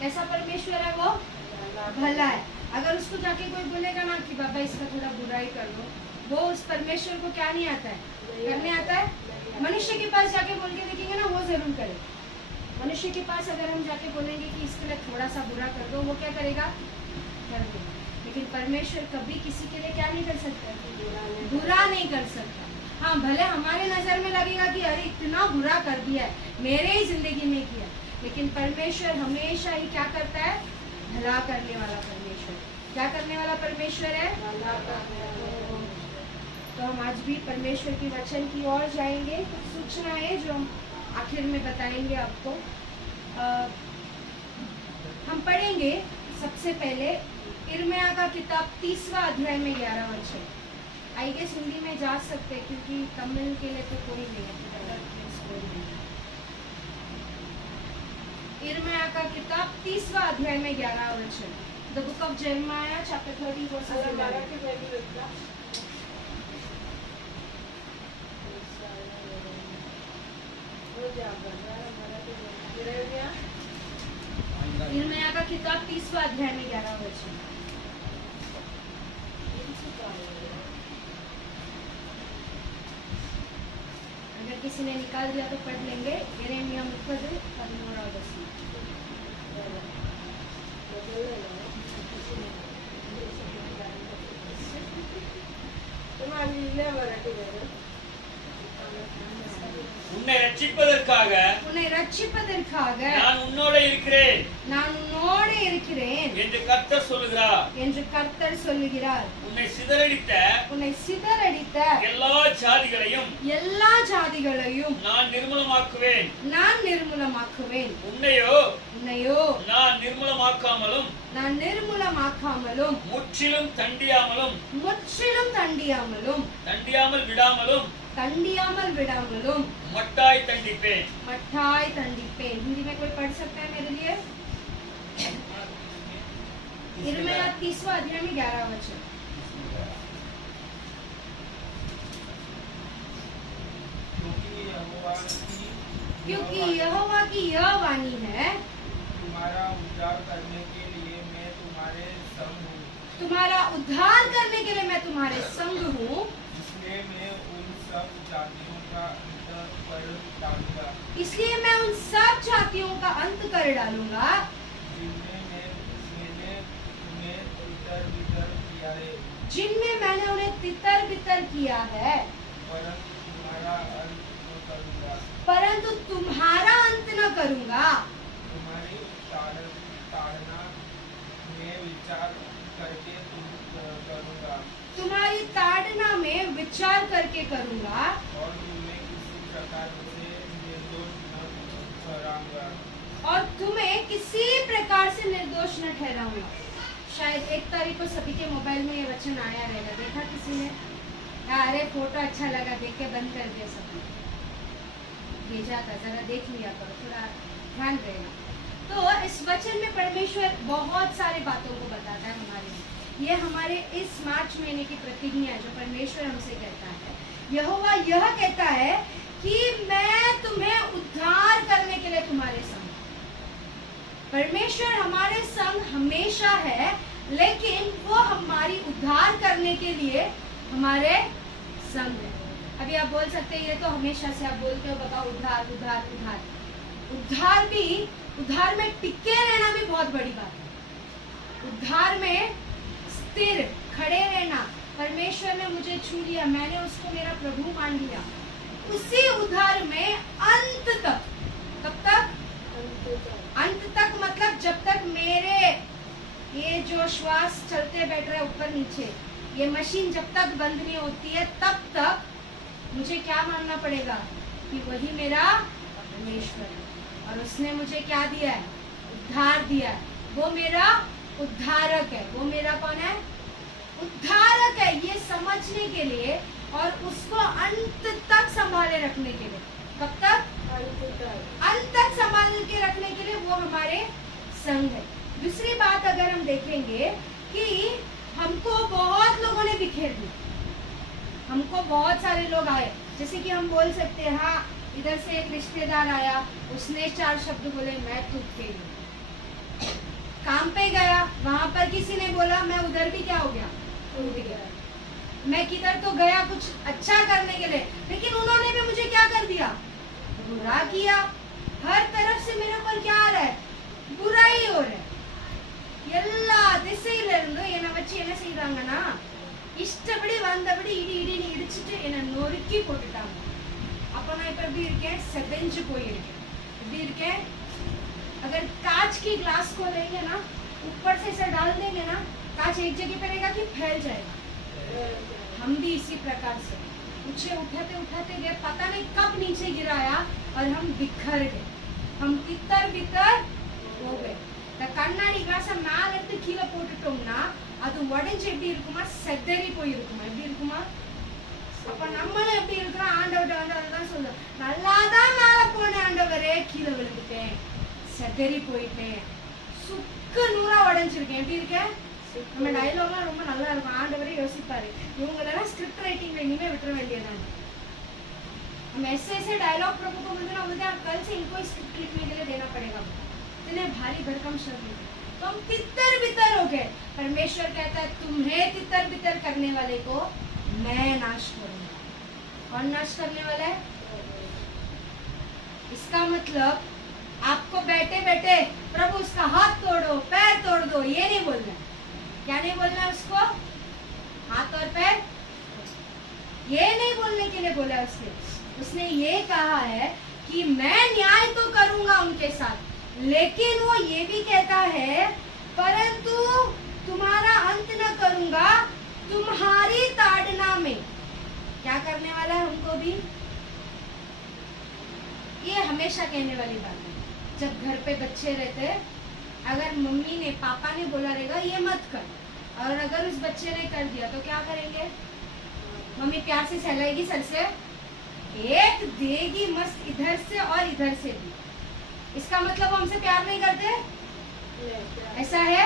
कैसा परमेश्वर है वो? भला है। अगर उसको जाके कोई बोलेगा ना कि बाबा इसका थोड़ा बुराई कर दो, वो उस परमेश्वर को क्या नहीं आता है, करने आता है। मनुष्य के पास जाके बोल के देखेंगे ना, वो जरूर करे। मनुष्य के पास अगर हम जाके बोलेंगे कि इसके लिए थोड़ा सा बुरा कर दो, वो क्या करेगा, कर देगा। लेकिन परमेश्वर कभी किसी के लिए क्या नहीं कर सकता, बुरा नहीं कर सकता। हाँ, भले हमारे नजर में लगेगा कि अरे इतना बुरा कर दिया है, मेरे ही जिंदगी में किया, लेकिन परमेश्वर हमेशा ही क्या करता है, भला करने वाला परमेश्वर। क्या करने वाला परमेश्वर है? तो हम आज भी परमेश्वर के वचन की ओर जाएंगे। कुछ सूचना है जो हम आखिर में बताएंगे आपको। हम पढ़ेंगे सबसे पहले यिर्मयाह का किताब 30वां अध्याय में 11 वचन। आई गेस हिंदी में जा सकते क्योंकि तमिल के लिए तो कोई नहीं है। यिर्मयाह का किताब 30वां अध्याय में 11 वचन। The book of Jeremiah chapter 30 versus 11। यिर्मयाह का किताब 30वां अध्याय में 11 वचन। अगर किसी ने निकाल दिया तो पढ़ लेंगे। यिर्मयाह 30:13। உன்னை ரட்சிப்பதற்காக நான் உன்னோடு இருக்கிறேன் என்று கர்த்தர் சொல்லுகிறார். உன்னை சிதறடித்த எல்லா ஜாதிகளையும் நான் நிர்மூலமாக்குவேன். உன்னையோ நான் நிர்மூலமாக்காமலும் முற்றிலும் தண்டியாமல் விடாமலும் मट्टाई तंडिपेन। हिंदी में कोई पढ़ सकता है मेरे लिए? यिर्मयाह 30वां अध्याय में 11 वचन। क्योंकि यहोवा की यह वाणी है, तुम्हारा उद्धार करने के लिए मैं तुम्हारे संग हूँ। इसलिए मैं उन सब जातियों का अंत कर डालूंगा जिनमें मैंने उन्हें तितर बितर किया है, परंतु तुम्हारा अंत न करूंगा। तुम्हारी ताड़ना में विचार करके करूंगा और तुम्हें किसी प्रकार से निर्दोष न ठहराऊंगा। शायद 1 तारीख को सभी के मोबाइल में ये वचन आया रहेगा। देखा किसी ने? अरे फोटो अच्छा लगा, देख के बंद कर दिया, सबने भेजा था, जरा देख लिया करो, थोड़ा ध्यान देना। तो इस वचन में परमेश्वर बहुत सारी बातों को बताता है हमारे लिए। ये हमारे इस मार्च महीने की प्रतिज्ञा है जो परमेश्वर हमसे कहता है। यहोवा यह कहता है कि मैं तुम्हें उद्धार करने के लिए तुम्हारे संग। परमेश्वर हमारे संग हमेशा है, लेकिन वो हमारी उद्धार करने के लिए हमारे संग है। अभी आप बोल सकते हैं ये तो हमेशा से आप बोलते हो बाबा उद्धार। उद्धार में टिके रहना भी बहुत बड़ी बात है। उद्धार में स्थिर खड़े रहना। परमेश्वर ने मुझे छू लिया, मैंने उसको मेरा प्रभु मान लिया। उसी उद्धार में अंत तक, कब तक? अंत तक मतलब जब तक मेरे ये जो श्वास चलते बैठ रहे ऊपर नीचे, ये मशीन जब तक बंद नहीं होती है तब तक मुझे क्या मानना पड़ेगा कि वही मेरा परमेश्वर है और उसने मुझे क्या दिया है? उद्धार दिया है। वो मेरा उद्धारक है। वो मेरा कौन है? उद्धारक है। ये समझने के लिए और उसको अंत तक संभाले रखने के लिए। कब तक? अंत तक संभाल के रखने के लिए वो हमारे संग है। दूसरी बात अगर हम देखेंगे कि हमको बहुत लोगों ने बिखेर दिया, हमको बहुत सारे लोग आए, जैसे कि हम बोल सकते हैं हाँ इधर से एक रिश्तेदार आया, उसने 4 शब्द बोले, मैं टूट गई, वहां पर किसी ने बोला, मैं उधर भी क्या हो गया, टूट गया। मैं किधर तो गया कुछ अच्छा करने के लिए, लेकिन उन्होंने भी मुझे क्या कर दिया, बुरा किया। हर तरफ से मेरे ऊपर क्या आ रहा है, बुराई हो रहा है। எல்லா திசையில இருந்தும் என்னை வச்சு என்ன செய்றாங்கன்னா, இஷ்டப்படி வந்தபடி இடி இடின்னு இடிச்சிட்டு என்னை நொறுக்கி போட்டுட்டாங்க. அப்ப நான் இப்ப எப்படி இருக்கேன், செதஞ்சு போயிருக்கேன். எப்படி இருக்கேன், अगर कांच की ग्लास को लेंगे ना, ऊपर से इसे डाल देंगे ना, कांच एक जगह पे रहेगा कि फैल जाएगा। हम भी इसी प्रकार से ऊंचे उठाते उठाते गए, पता नहीं कब नीचे गिराया और हम बिखर गए, हम तितर बितर हो गए. இந்த கண்ணாடி கிளாஸை மேல இருந்து கீழே போட்டுட்டோம்னா அது உடைஞ்சு எப்படி இருக்குமா, செதறி போயிருக்குமா, எப்படி இருக்குமா? அப்ப நம்மளும் எப்படி இருக்கிறோம், ஆண்டவர்கிட்ட வந்து அதுதான் சொல்லுவோம், நல்லாதான் மேல போனேன் ஆண்டவரே, கீழே விழுந்துட்டேன், செதறி போயிட்டேன், சுக்கு நூறா உடைஞ்சிருக்கேன். எப்படி இருக்கேன்? நம்ம டைலாக்லாம் ரொம்ப நல்லா இருக்கும். ஆண்டவரே யோசிப்பாரு, இவங்களெல்லாம் ஸ்கிரிப்ட் ரைட்டிங்ல இனிமே விட்டுற வேண்டியதான். हम ऐसे ऐसे डायलॉग प्रभु को बोलते ना, बोलते हैं कल से इनको स्क्रिप्ट लिखने के लिए देना पड़ेगा, इतने भारी भरकम शब्द। तो हम तितर बितर हो गए। परमेश्वर कहता है तुम्हें तितर बितर करने वाले को मैं नाश करूंगा। कौन नाश करने वाला है? इसका मतलब आपको बैठे बैठे प्रभु उसका हाथ तोड़ो, पैर तोड़ दो, ये नहीं बोलना। क्या नहीं बोलना उसको? हाथ और पैर ये नहीं बोलने के लिए बोला उसने ये कहा है कि मैं न्याय तो करूंगा उनके साथ, लेकिन वो ये भी कहता है परंतु तुम्हारा अंत न करूंगा तुम्हारी ताड़ना में। क्या करने वाला है उनको भी? ये हमेशा कहने वाली बात है। जब घर पे बच्चे रहते, अगर मम्मी ने पापा ने बोला रहेगा ये मत कर, और अगर उस बच्चे ने कर दिया तो क्या करेंगे? मम्मी प्यार से सहलाएगी, सर से एक देगी मस्त, इधर से और इधर से भी। इसका मतलब वो हमसे प्यार नहीं करते? ऐसा है?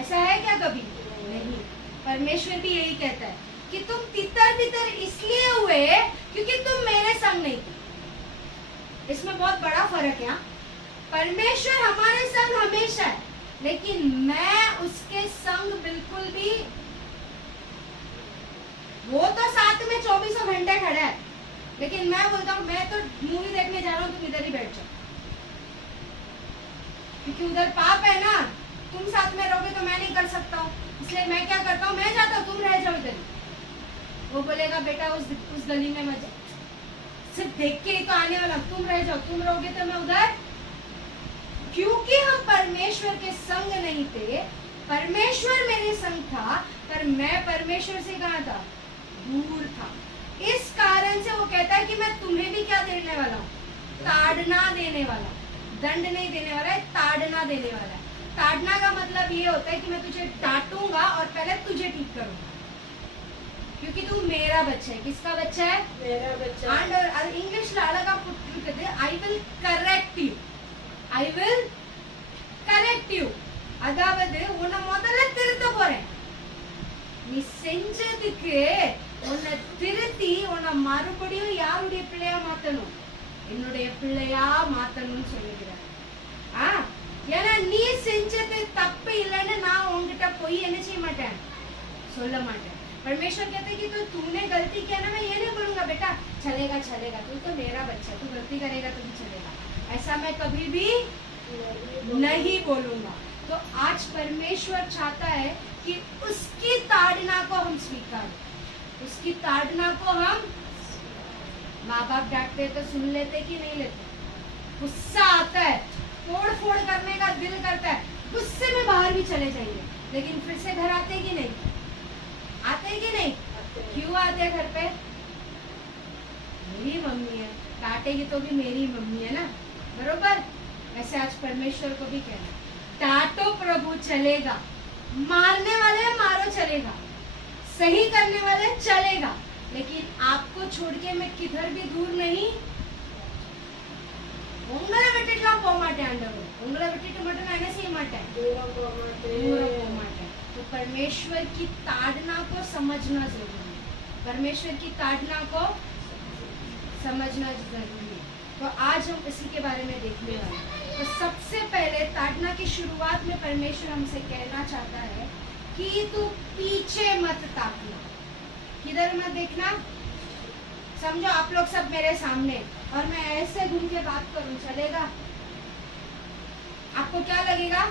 ऐसा है क्या कभी? नहीं। परमेश्वर भी यही कहता है कि तुम तितर बितर इसलिए हुए क्योंकि तुम मेरे संग नहीं थे। इसमें बहुत बड़ा फर्क है। परमेश्वर हमारे संग हमेशा है, लेकिन मैं उसके संग बिल्कुल भी, वो तो साथ में 24 घंटे खड़ा है, लेकिन मैं बोलता हूँ मैं तो मूवी देखने जा रहा हूँ, तुम इधर ही बैठ जाओ, क्योंकि उधर पाप है ना, तुम साथ में रहोगे तो मैं नहीं कर सकता हूँ, इसलिए मैं क्या करता हूँ, मैं जाता हूँ, तुम रह जाओ इधर। वो बोलेगा बेटा उस गली में मत जाओ, सिर्फ देख के ही तो आने वाला, तुम रह जाओ, तुम रहोगे तो मैं उधर। क्योंकि हम परमेश्वर के संग नहीं थे, परमेश्वर मेरे संग था, पर मैं परमेश्वर से कहाँ था, दूर था। इस कारण से वो कहता है कि मैं तुम्हें भी क्या देने वाला हूँ, ताड़ना देने वाला, दंड नहीं देने वाला है, ताड़ना देने वाला है। ताड़ना का मतलब ये होता है कि मैं तुझे डांटूंगा और पहले तुझे ठीक करूंगा, क्योंकि तू मेरा बच्चा है। किसका बच्चा है? मेरा बच्चा। और इंग्लिश लाड़का कहते हैं I will correct you, I will correct you. அதாவது உன்னை முதல்ல திருத்த போறேன், நீ செஞ்சதுக்கு உன்னை திருத்தி உன்னை மறுபடியும் யாருடைய பிள்ளையா மாத்தணும், என்னுடைய பிள்ளையா மாத்தணும்னு சொல்லுகிறார். ஏன்னா நீ செஞ்சது தப்பு இல்லைன்னு நான் உன்கிட்ட போய் என்ன செய்ய மாட்டேன், சொல்ல மாட்டேன். परमेश्वर कहते हैं कि तो तूने गलती किया ना, मैं ये नहीं बोलूंगा बेटा चलेगा चलेगा, तू तो मेरा बच्चा, तू गलती करेगा तो भी चलेगा, ऐसा मैं कभी भी नहीं बोलूंगा। तो आज परमेश्वर चाहता है कि उसकी ताड़ना को हम स्वीकार, उसकी ताड़ना को हम, माँ बाप डांटते तो सुन लेते कि नहीं लेते? गुस्सा आता है, फोड़ फोड़ करने का दिल करता है, गुस्से में बाहर भी चले जाएंगे, लेकिन फिर से घर आते कि नहीं? आते कि नहीं? क्यों आते घर पे? मेरी मम्मी है, डांटेगी तो भी मेरी मम्मी है ना, बरोबर? वैसे आज परमेश्वर को भी कहना, डांटो प्रभु चलेगा, मारने वाले मारो चलेगा, सही करने वाले चलेगा, लेकिन आपको छोड़ के मैं किधर भी दूर नहीं। உங்களை விட்டுட்டுலாம் போக மாட்டேன் ஆண்டவர், உங்களை விட்டுட்டு மட்டும் நான் என்ன செய்ய மாட்டேன், दूर போக மாட்டேன்। तो परमेश्वर की ताड़ना को समझना जरूरी है, परमेश्वर की ताड़ना को समझना जरूरी है। तो आज हम इसी के बारे में देखने वाले हैं। तो सबसे पहले ताड़ना की शुरुआत में परमेश्वर हमसे कहना चाहता है कि तू पीछे मत ताकना, किधर मत देखना। समझो आप लोग सब मेरे सामने और मैं ऐसे घूम के बात करूं, चलेगा? आपको क्या लगेगा?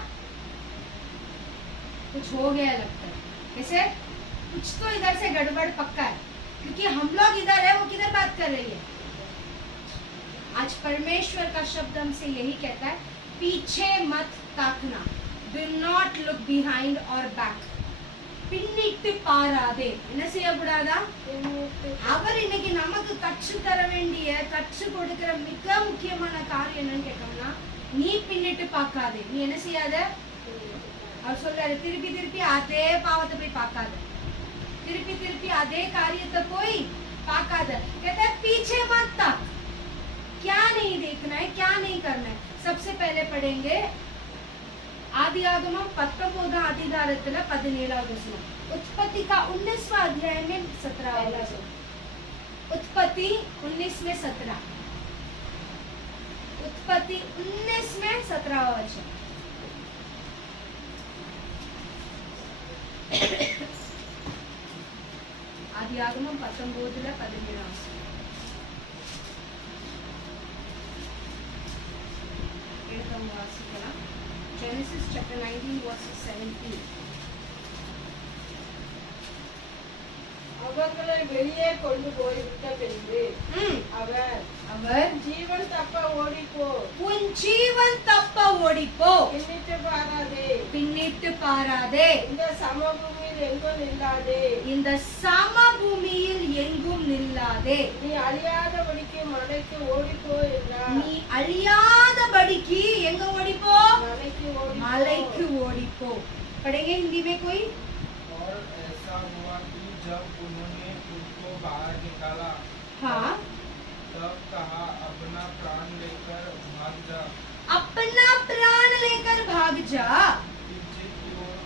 कुछ हो गया लगता है। कैसे? कुछ तो इधर से गड़बड़ पक्का है, क्योंकि हम लोग इधर है, वो किधर बात कर रही है। आज परमेश्वर का शब्द हमसे यही कहता है, पीछे मत ताकना, do not look behind or back. பின்னிட்டு பாராதே. என்ன செய்யக்கூடாதா? அவர் இன்னைக்கு நமக்கு கற்று தர வேண்டிய, கற்று கொடுக்கிற மிக முக்கியமான காரியம் என்னன்னு கேட்டோம்னா, நீ பின்னிட்டு பார்க்காதே. நீ என்ன செய்யாத? அவர் சொல்றாரு, திருப்பி திருப்பி அதே பாவத்தை போய் பார்க்காத, திருப்பி திருப்பி அதே காரியத்தை போய் பார்க்காத. कहता है पीछे मत ताक. क्या नहीं देखना है, क्या नहीं करना है. सबसे पहले पढ़ेंगे आदियागमम 19 அதிகாரத்துல 17வது வசனம். उत्पत्ति का 19वां अध्याय में 17वां वचन. उत्पत्ति 19 में 17. उत्पत्ति 19 में 17वां वचन. आदियागमम 19 17. Genesis chapter 19 verses 17. அவர்களை வெளியே கொண்டு போய்விட்ட பின்பு அவர் ஜீவன் தப்ப ஓடிப்போ, உன் ஜீவன் தப்ப ஓடிப்போ, பின்னிட்டு பாராதே, பின்னிட்டு பாராதே, இந்த சமபூமியில் எங்கும் நில்லாதே, இந்த சமபூமியில் எங்கும் நில்லாதே, நீ அழியாதபடிக்கு மலைக்கு ஓடிப்போ என்றார். நீ அழியாதபடிக்கு எங்க ஓடிப்போ? மலைக்கு ஓடிப்போ. மலைக்கு ஓடிப்போ. पढ़ेंगे हिंदी में कोई? और ऐसा हुआ कि जब उन्होंने उनको बाहर निकाला, हाँ, तब कहा अपना प्राण लेकर भाग जा, अपना प्राण लेकर भाग जा, पीछे की ओर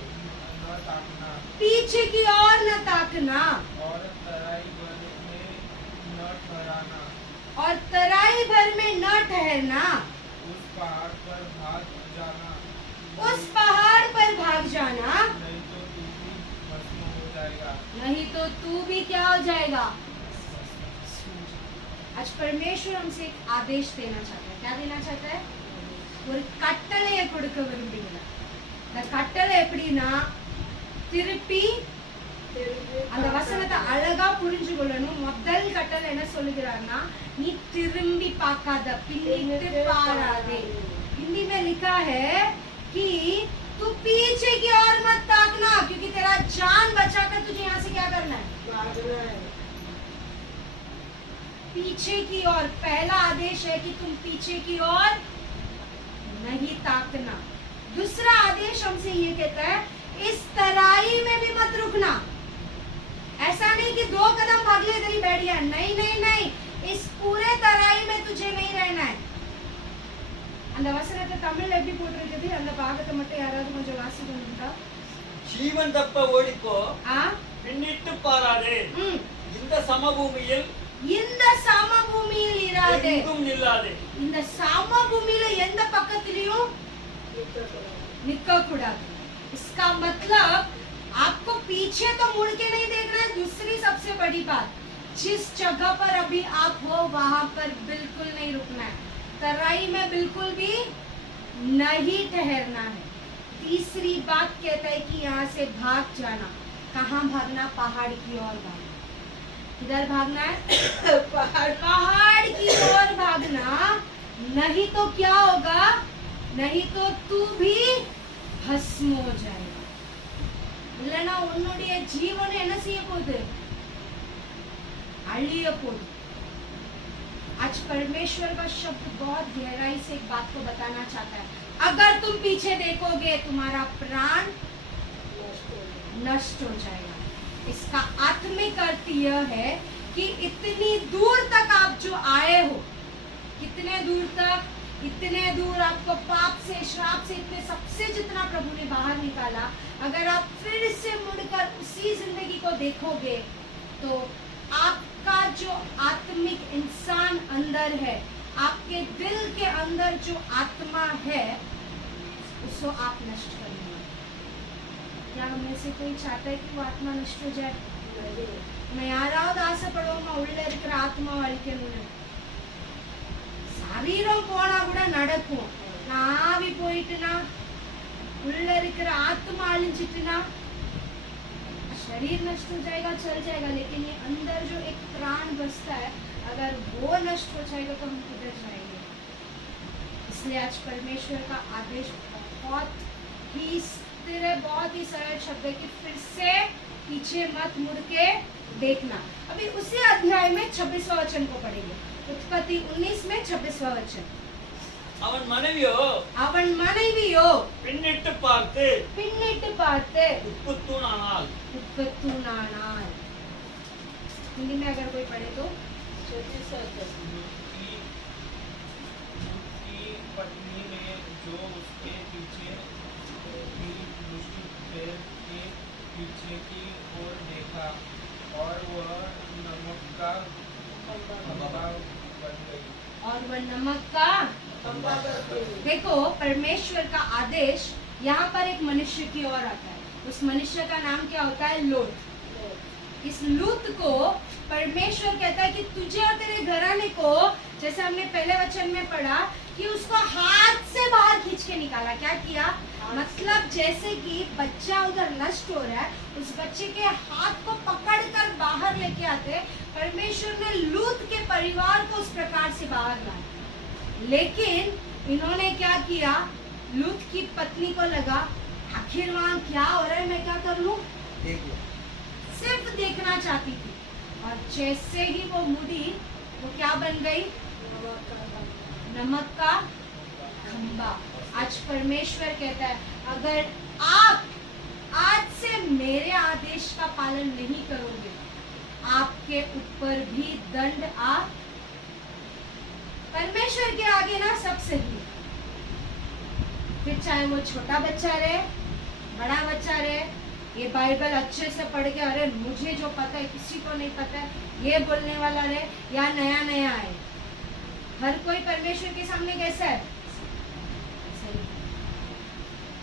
न ताकना, पीछे की ओर न ताकना, और तराई भर में न ठहराना, और तराई भर में न ठहरना, उस पहाड़ पर भाग जाना, उस पहाड़ पर भाग जाना, नहीं तो तू भी भस्म हो जाएगा। नहीं तो तू भी क्या हो जाएगा? आज परमेश्वर हमसे एक आदेश देना चाहता है. क्या देना चाहता है? ஒரு கட்டளையை கொடுக்க விரும்புகிறார். அந்த கட்டளை எப்படின்னா, திருப்பி அந்த வசனத்தை அழகா புரிஞ்சு கொள்ளணும். முதல் கட்டளை என்ன சொல்லுகிறார்னா, நீ திரும்பி பார்க்காத, பின்னிட்டு பாராதே. हिंदी में लिखा है कि तू पीछे की ओर मत ताकना, क्योंकि तेरा जान बचाकर तुझे यहाँ से क्या करना है? भागना है. पीछे की ओर. पहला आदेश है कि तुम पीछे की ओर नहीं ताकना. दूसरा आदेश हमसे ये कहता है, इस तराई में भी मत रुकना. ऐसा नहीं कि 2 कदम भाग ले तेरी बैठ गया. नहीं नहीं नहीं, इस पूरे तराई में तुझे नहीं रहना है. அந்த வசனத்தை தமிழ்ல எப்படி போட்டிருக்குது? அந்த பாகத்தை மட்டும் யாராவது கொஞ்சம் வாசிக்க முடியுமா? ஜீவன் தப்ப ஓடிப்போ, ஆ, பின்னிட்டு பாராதே, ம். இந்த சமபூமியில் இந்த சமபூமியில் இராதே. எங்கும் நில்லாதே. இந்த சமபூமியில எந்த பக்கத்திலயும் निकल கூடாது. इसका मतलब आपको पीछे तो मुड़ के नहीं देखना है. दूसरी सबसे बड़ी बात, जिस जगह पर अभी आप हो वहां पर बिल्कुल नहीं रुकना है. तराई में बिल्कुल भी नहीं ठहरना है. तीसरी बात कहता है कि यहाँ से भाग जाना. कहाँ भागना? पहाड़ की ओर भागना. किधर भागना है? पहाड़ की ओर भागना. नहीं तो क्या होगा? नहीं तो तू भी भस्म हो जाएगा. இல்லனா உன்னுடைய ஜீவன் என்ன செய்ய போகுது? அழிய போகுது. आज परमेश्वर का शब्द बहुत गहराई से एक बात को बताना चाहता है. अगर तुम पीछे देखोगे, तुम्हारा प्राण नष्ट हो जाएगा. इसका आत्मिक अर्थ यह है कि इतनी दूर तक आप जो आए हो, कितने दूर तक, इतने दूर आपको पाप से, श्राप से, इतने सबसे जितना प्रभु ने बाहर निकाला, अगर आप फिर से मुड़कर उसी जिंदगी को देखोगे तो आपका जो आत्मिक इंसान अंदर है, आपके दिल के अंदर जो आत्मा है, उसको आप नष्ट करेंगे। क्या हमें से कोई चाहता है कि वो आत्मा नष्ट हो जाए? मैं யாராவது ஆசைப்படுவோமா உள்ள இருக்கிற ஆத்மாவை அழிக்கணும்னு? சரீரம் போனா கூட நடக்கும். நான் ஆவி போயிட்டுனா உள்ள இருக்கிற आत्मा அழிஞ்சிட்டுனா शरीर नष्ट हो जाएगा, चल जाएगा, लेकिन ये अंदर जो एक प्राण बसता है, अगर वो नष्ट हो जाएगा तो हम किधर जाएंगे? इसलिए आज परमेश्वर का आदेश बहुत ही स्थिर है, बहुत ही सरल शब्द है कि फिर से पीछे मत मुड़ के देखना। अभी उसी अध्याय में 26वां वचन को पढ़ेंगे। उत्पत्ति 19 में 26वां वचन। அவன் மனைவியோ அவன் மனைவியோ பின்னிட்டு பார்த்து பின்னிட்டு பார்த்து உப்புத்தூணானாள். उत्पत्तूनानाल। हिंदी में अगर कोई पढ़े तो 36 की पत्नी ने जो उसके पीछे की दृष्टि पैर के पीछे की ओर देखा और वह नमक का खंभा बन गई। और वह नमक का देखो, परमेश्वर का आदेश यहाँ पर एक मनुष्य की ओर आता है। उस मनुष्य का नाम क्या होता है? लोट। इस लूत को परमेश्वर कहता है कि तुझे और तेरे घराने को, जैसे हमने पहले वचन में पढ़ा कि उसको हाथ से बाहर खींच के निकाला। क्या किया? मतलब जैसे कि बच्चा उधर नष्ट हो रहा है, उस बच्चे के हाथ को पकड़ कर बाहर लेके आते, परमेश्वर ने लूत के परिवार को उस प्रकार से बाहर लाया। लेकिन इन्होंने क्या किया? लूत की पत्नी को लगा आखिर वहां क्या हो रहा है, मैं क्या कर लूं? सिर्फ देखना चाहती थी, और जैसे ही वो मुड़ी वो क्या बन गई? नमक का खंबा। आज परमेश्वर कहता है अगर आप आज से मेरे आदेश का पालन नहीं करोगे, आपके ऊपर भी दंड आ। परमेश्वर के आगे ना सब सही, फिर चाहे वो छोटा बच्चा रहे, बड़ा बच्चा रहे, ये बाइबल अच्छे से पढ़ के अरे मुझे जो पता है किसी को नहीं पता है ये बोलने वाला रहे, या नया नया है, हर कोई परमेश्वर के सामने कैसा है? सही।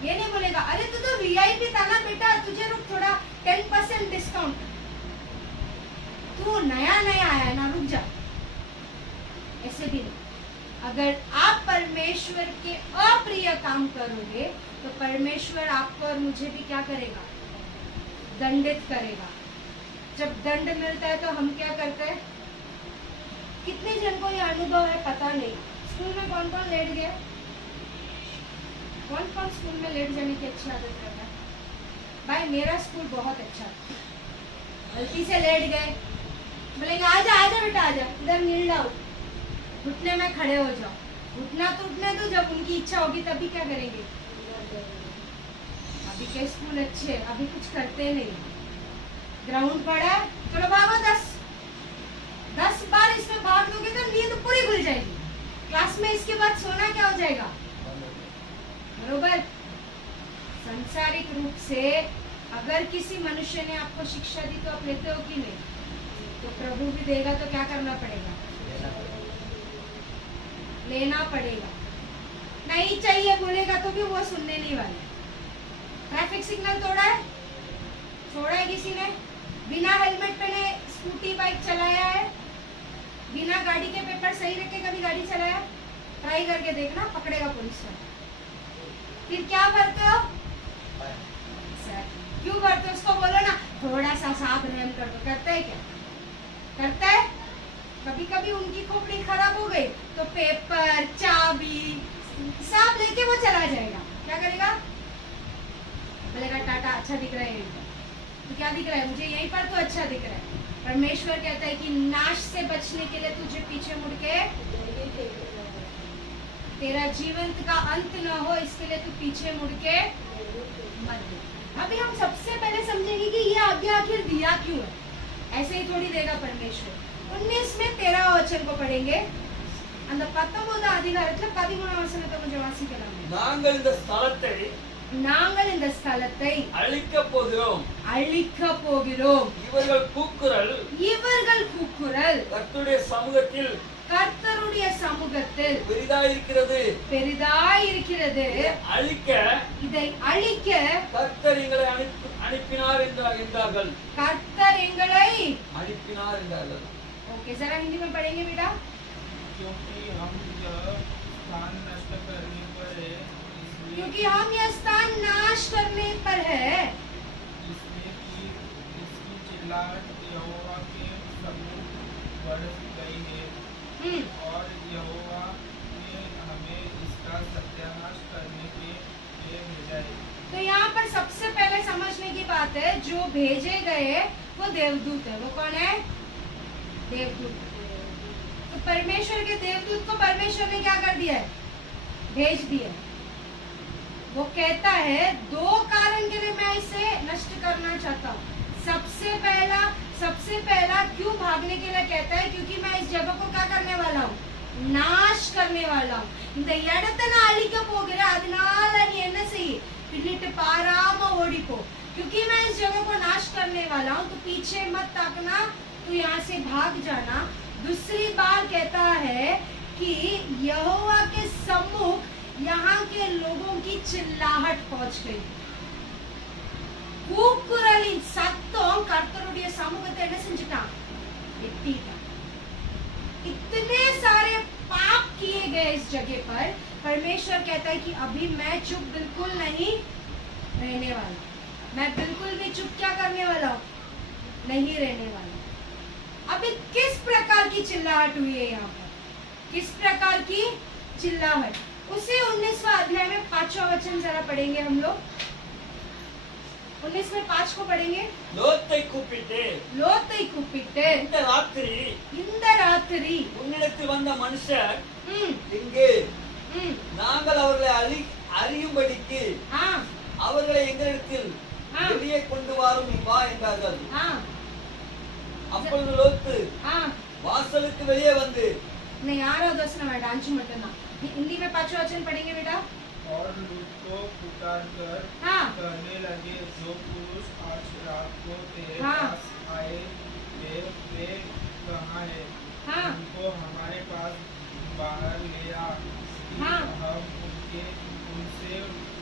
ये नहीं बोलेगा अरे तू तो वीआईपी था ना बेटा, तुझे रुक थोड़ा 10% डिस्काउंट, तू नया नया आया ना, रुक जा। ऐसे भी नहीं। अगर आप परमेश्वर के अप्रिय काम करोगे तो परमेश्वर आपको और मुझे भी क्या करेगा? दंडित करेगा। जब दंड मिलता है तो हम क्या करते हैं? कितने जन को यह अनुभव है पता नहीं। स्कूल में कौन कौन लेट गया? कौन कौन स्कूल में लेट जाने की अच्छी आदत रखता है? भाई मेरा स्कूल बहुत अच्छा था, गलती से लेट गए, बोलेंगे आजा आजा बेटा आजा, इधर नील डाल, घुटने में खड़े हो जाओ। उठना तो उठने दो, जब उनकी इच्छा होगी तभी क्या करेंगे? अभी के स्कूल अच्छे, अभी कुछ करते नहीं। ग्राउंड पड़ा है, चलो भागो 10 बार इसमें भाग दोगे तो नींद पूरी खुल जाएगी। क्लास में इसके बाद सोना क्या हो जाएगा? बरोबर। सांसारिक रूप से अगर किसी मनुष्य ने आपको शिक्षा दी तो आप लेते हो कि नहीं? तो प्रभु भी देगा तो क्या करना पड़ेगा? लेना पड़ेगा। नहीं चाहिए बोलेगा तो भी वो सुनने नहीं वाले। ट्रैफिक सिग्नल तोड़ा है, छोड़ा है किसी ने, बिना हेलमेट पहने स्कूटी बाइक चलाया है, बिना गाड़ी के पेपर सही रख के कभी गाड़ी चलाया? ट्राई करके देखना, पकड़ेगा पुलिस वाला। फिर क्या करते हो? क्यों करते हो? उसको बोलो ना थोड़ा सा साफ रहम कर दो। करता है क्या? करता है? कभी कभी उनकी खोपड़ी खराब हो गई तो पेपर चाबी सब लेके वो चला जाएगा। क्या करेगा? बोलेगा टाटा अच्छा दिख रहा है, तो क्या दिख रहा है? मुझे यहीं पर तो अच्छा दिख रहा है। परमेश्वर कहता है कि नाश से बचने के लिए तुझे पीछे मुड़ के, तेरा जीवन का अंत न हो इसके लिए तू पीछे मुड़ के मत दे। अभी हम सबसे पहले समझेंगे कि ये आज्ञा आखिर दिया क्यों है। ऐसे ही थोड़ी देगा परमेश्वर। 19 में 13 वचन को पढ़ेंगे। அந்த 19 அதிகாரத்துல 13 வசனத்தை கொஞ்சம் வாசிக்கலாம். நாங்கள் இந்த ஸ்தலத்தை நாங்கள் இந்த ஸ்தலத்தை அழிக்கப் போகிறோம். இவர்கள் கூக்குரல் கர்த்தருடைய சமூகத்தில் கர்த்தருடைய சமூகத்தில் பெரிதா இருக்கிறது. பெரிதாய் இருக்கிறது. அழிக்க இதை அழிக்க கர்த்தர் எங்களை அனுப்பினார் என்றார்கள். கர்த்தர் எங்களை அனுப்பினார் என்றார்கள். ओके जरा हिंदी में पढ़ेंगे बेटा. क्योंकि हम यह स्थान नष्ट करने पर है, इसलिए क्योंकि हम यह स्थान नाश करने पर है, इसलिए कि इसकी चिल्लाहट यहोवा के सम्मुख बढ़ गई है और यहोवा ने हमें इसका सत्यानाश करने के लिए भेजा है। तो यहाँ पर सबसे पहले समझने की बात है, जो भेजे गए वो देवदूत है. वो कौन है? देवदूत. तो परमेश्वर के देवदूत को परमेश्वर ने क्या कर दिया है? भेज दिया. वो कहता है दो कारण के लिए मैं इसे नष्ट करना चाहता हूँ. सबसे पहला क्यों भागने के लिए कहता है? क्योंकि मैं इस जगह को क्या करने वाला हूँ? नाश करने वाला हूँ. இந்த இடத்தை நான் அழிக்க போகிறேன், அதனால நீ என்ன செய்? பின்னிட்டு பாராம ஓடிப்போ. क्योंकि मैं इस जगह को नाश करने वाला हूँ, तो पीछे मत ताकना, तू यहाँ से भाग जाना. दूसरी बार कहता है कि यहोवा के सम्मुख यहाँ के लोगों की चिल्लाहट पहुंच गई. கூக்குரலின் சத்தம் கர்த்தருடைய சமூகத்தை என்ன செஞ்சுட்டான்? எட்டிட்டான். इतने सारे पाप किए गए इस जगह पर. परमेश्वर कहता है कि अभी मैं चुप बिल्कुल नहीं रहने वाला. मैं बिल्कुल भी चुप क्या करने वाला हूँ? नहीं रहने वाला. अभी किस प्रकार की चिल्लाहट हुई है यहाँ पर? किस प्रकार की चिल्लाहट? उसे 19वां अध्याय में 5वां वचन जरा पढ़ेंगे हम लोग. 19 में 5 को पढ़ेंगे. லோத்தை கூப்பிட்டு லோத்தை கூப்பிட்டு இந்த ராத்திரி இந்த ராத்திரி உன்னிடத்தில் வந்த மனுஷர் ம், எங்கே? ம், நாங்கள் அவர்களை அறியும்படிக்கு ஆ, அவர்களை எங்களிடத்தில் ஆ. வெளியே கொண்டு வாரும், நீ வா என்றார்கள். ஆ, அப்பொழுது லோத்து ஆ. வாசலுக்கு வெளியே வந்து नहीं 6वां वचन है, डांच मत ना. हिंदी में 5वां वचन पढ़ेंगे बेटा. और लूत को पुकार कर हाँ. कहने लगे, जो पुरुष आज रात को तेरे हाँ. पास आए वे कहाँ है? हाँ. उनको हमारे पास बाहर ले आ कि हाँ. हम उनसे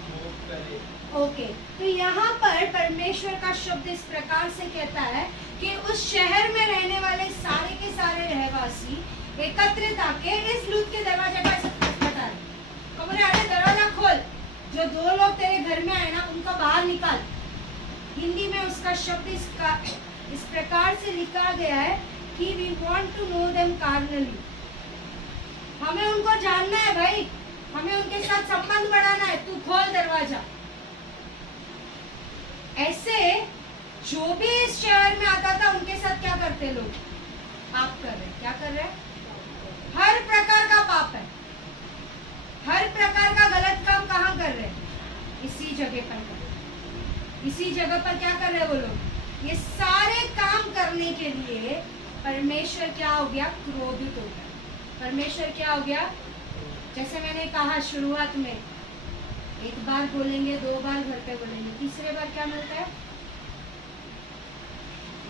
भोग करें. ओके, तो यहाँ पर परमेश्वर का शब्द इस प्रकार से कहता है कि उस शहर में रहने वाले सारे के सारे रहवासी एकत्रित आके इस लूत के दरवाजे पर बता रहे. बोले अरे दरवाजा खोल, जो 2 लोग तेरे घर में आए ना उनको बाहर निकाल. हिंदी में उसका शब्द इस प्रकार से लिखा गया है कि we want to know them carnally. हमें उनको जानना है भाई, हमें उनके साथ संबंध बढ़ाना है. तू खोल दरवाजा. ऐसे जो भी इस शहर में आता था उनके साथ क्या करते लोग? पाप कर रहे. क्या कर रहे? हर प्रकार का पाप है. हर प्रकार का गलत काम कहाँ कर रहे? इसी जगह पर कर रहे. इसी जगह पर क्या कर रहे वो लोग? ये सारे काम करने के लिए परमेश्वर क्या हो गया? क्रोधित हो गया. परमेश्वर क्या हो गया? जैसे मैंने कहा शुरुआत में, एक बार बोलेंगे, 2 बार घर पे बोलेंगे, तीसरे बार क्या मिलता है?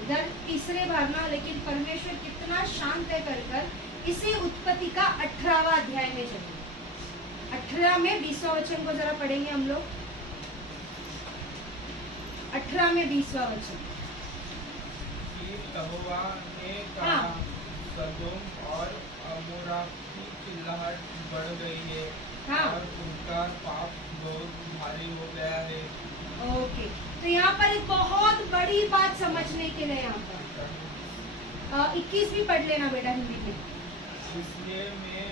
इधर तीसरे बार ना. लेकिन परमेश्वर कितना शांत है कर इसी उत्पत्ति का 18वां अध्याय में चलेंगे. 18 में 20वां वचन को जरा पढ़ेंगे हम लोग. 18 में 20वां वचन. फिर यहोवा ने कहा, हाँ. सदोम और अमोरा की चिल्लाहट बढ़ गई है हाँ. और उनका पाप बहुत भारी हो गया है. ओके, तो यहाँ पर एक बहुत बड़ी बात समझने के लिए यहाँ पर 21 भी पढ़ लेना बेटा हिंदी में. इसलिए मैं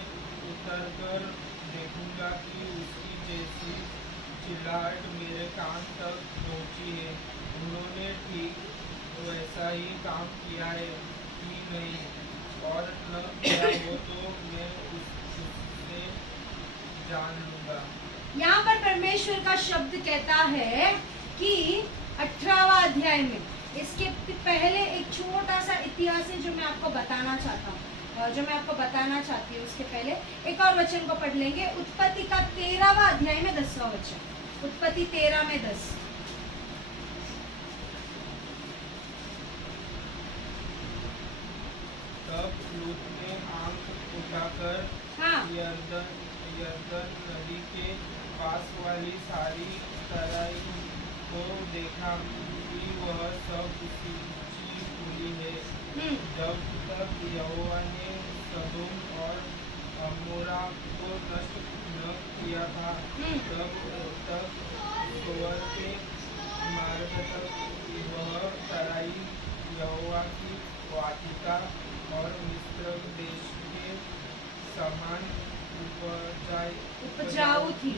उतर कर देखूंगा कि उसकी जैसी चिल्लाहट मेरे कान तक पहुंची है. उन्होंने ठीक वैसा ही काम किया है कि नहीं, और न किया हो तो मैं उससे जान लूंगा. यहाँ पर परमेश्वर का शब्द कहता है कि 18वां अध्याय में, इसके पहले एक छोटा सा इतिहास है जो मैं आपको बताना चाहता हूँ. जो मैं आपको बताना चाहती हूँ उसके पहले एक और वचन को पढ़ लेंगे. उत्पत्ति का 13वां अध्याय में 10वां वचन. उत्पत्ति 13 में 10. तब लूत ने आंख उठाकर हाँ यरदन नदी के पास वाली सारी तराई को देखा कि वह सब ऊंची हुई है। जब तक यहोवा ने सदोम और अमोरा को नष्ट न किया था, तब तक सोअर के मार्ग तक वह तराई यहोवा की वाटिका और मिस्र देश के समान उपजाऊ थी।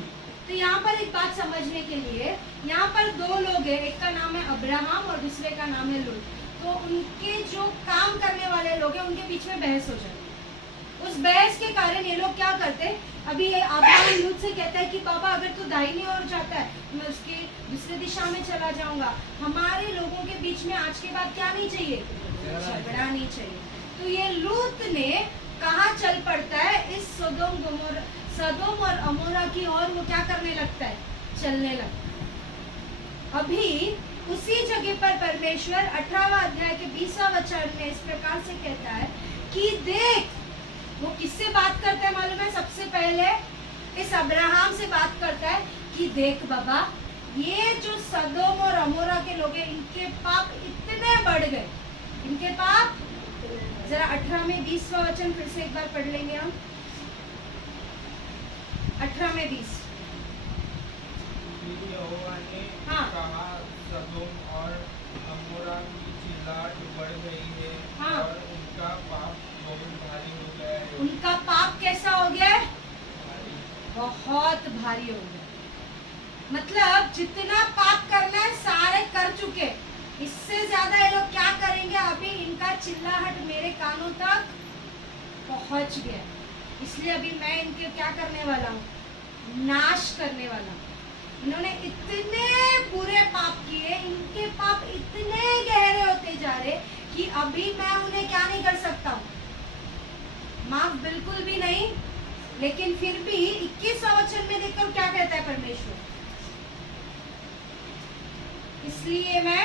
तो यहाँ पर एक बात समझने के लिए, यहाँ पर दो लोग हैं, एक का नाम है अब्राहम और दूसरे का नाम है लूत। तो उनके जो काम करने वाले लोग हैं उनके बीच में बहस हो जाती है। उस बहस के कारण ये लोग क्या करते हैं, अभी ये अब्राहम लूत से कहता है कि बाबा अगर तू दाहिनी ओर जाता है मैं उसकी दूसरी दिशा में चला जाऊंगा। हमारे लोगों के बीच में आज के बाद क्या नहीं चाहिए, झगड़ा नहीं चाहिए। तो ये लूत ने कहाँ चल पड़ता है, इस सदोम और अमोरा की ओर वो क्या करने लगता है, चलने लगता है। अभी उसी जगह पर परमेश्वर 18वां अध्याय के 20वां वचन में इस प्रकार से कहता है कि देख, वो किससे बात करता है मालूम है, सबसे पहले इस अब्राहम से बात करता है कि देख बाबा, ये जो सदोम और अमोरा के लोग हैं इनके पाप इतने बढ़ गए, इनके पाप। जरा 18 में 20वां वचन फिर से एक बार पढ़ लेंगे हम। 18 में 20। यहोवा ने हाँ। कहा, सदोम और अमोरा की चिल्लाहट बढ़ गई है, हाँ। और उनका पाप बहुत भारी हो गया है। उनका पाप कैसा हो गया है, भारी। बहुत भारी हो गया। मतलब जितना पाप करना है सारे कर चुके, इससे ज्यादा ये लोग क्या करेंगे। अभी इनका चिल्लाहट मेरे कानों तक पहुंच गया, इसलिए अभी मैं इनके क्या करने वाला हूँ, नाश करने वाला हूँ। इन्होंने इतने बुरे पाप किए, इनके पाप इतने गहरे होते जा रहे कि अभी मैं उन्हें क्या नहीं कर सकता हूँ, माफ बिल्कुल भी नहीं। लेकिन फिर भी 21वां वचन में देखकर क्या कहता है परमेश्वर, इसलिए मैं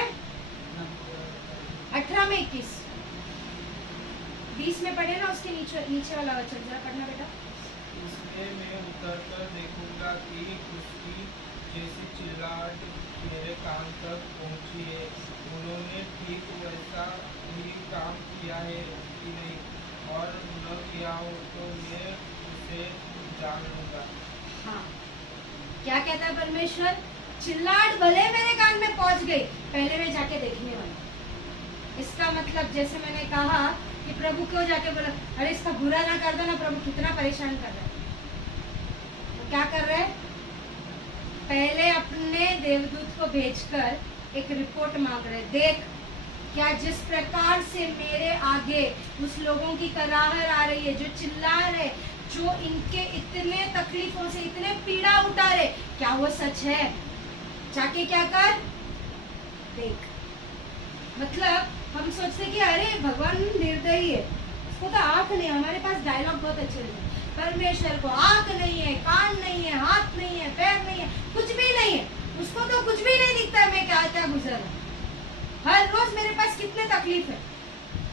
18 में 21 20 में पढ़े ना, उसके नीचे वाला वचन जरा पढ़ना बेटा। इसलिए मैं उतर कर देखूंगा कि उसकी जैसी चिल्लाहट मेरे कान तक पहुंची है, उन्होंने ठीक वैसा ही काम किया है कि नहीं, और न किया हो तो मैं उसे जान लूंगा। हाँ, क्या कहता है परमेश्वर, चिल्लाहट भले मेरे कान में पहुंच गई, पहले मैं जाके देखने वाला। इसका मतलब जैसे मैंने कहा कि प्रभु क्यों जाके बोला, अरे इसका बुरा ना कर दो ना, प्रभु कितना परेशान कर रहा है। तो क्या कर रहे हैं, पहले अपने देवदूत को भेजकर एक रिपोर्ट मांग रहे, देख क्या जिस प्रकार से मेरे आगे उस लोगों की कराहट आ रही है, जो चिल्ला रहे, जो इनके इतने तकलीफों से इतने पीड़ा उठा रहे, क्या वो सच है, जाके क्या कर देख। मतलब हम सोचते कि अरे भगवान निर्दयी है, उसको तो आंख नहीं। हमारे पास डायलॉग बहुत अच्छे हैं, परमेश्वर को आंख नहीं है, कान नहीं है, हाथ नहीं है, पैर नहीं है, कुछ भी नहीं है, उसको तो कुछ भी नहीं दिखता है मैं क्या क्या गुजर रहा हूँ। हर रोज मेरे पास कितने तकलीफ है,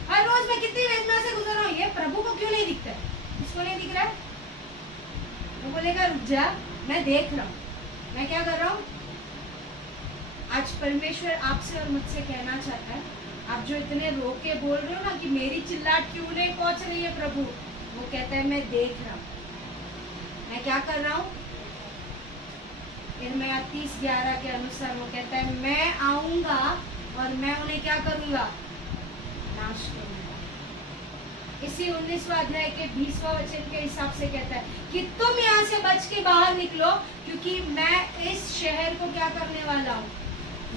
हर रोज मैं कितनी वेदना से गुजर रहा हूँ, ये प्रभु को क्यों नहीं दिखता है, इसको नहीं दिख रहा है। वो बोलेगा रुक जा, मैं देख रहा हूँ, मैं क्या कर रहा हूँ। आज परमेश्वर आपसे और मुझसे कहना चाहता है, आप जो इतने रोके बोल रहे हो ना कि मेरी चिल्लाहट क्यों नहीं पहुंच रही है प्रभु, वो कहता है मैं देख रहा हूँ, मैं क्या कर रहा हूँ। इर्मिया 30:11 के अनुसार वो कहता है मैं आऊंगा और मैं उन्हें क्या करूंगा, नाश करूंगा। इसी 19वां अध्याय के 20वां वचन के हिसाब से कहता है कि तुम यहाँ से बच के बाहर निकलो, क्योंकि मैं इस शहर को क्या करने वाला हूँ,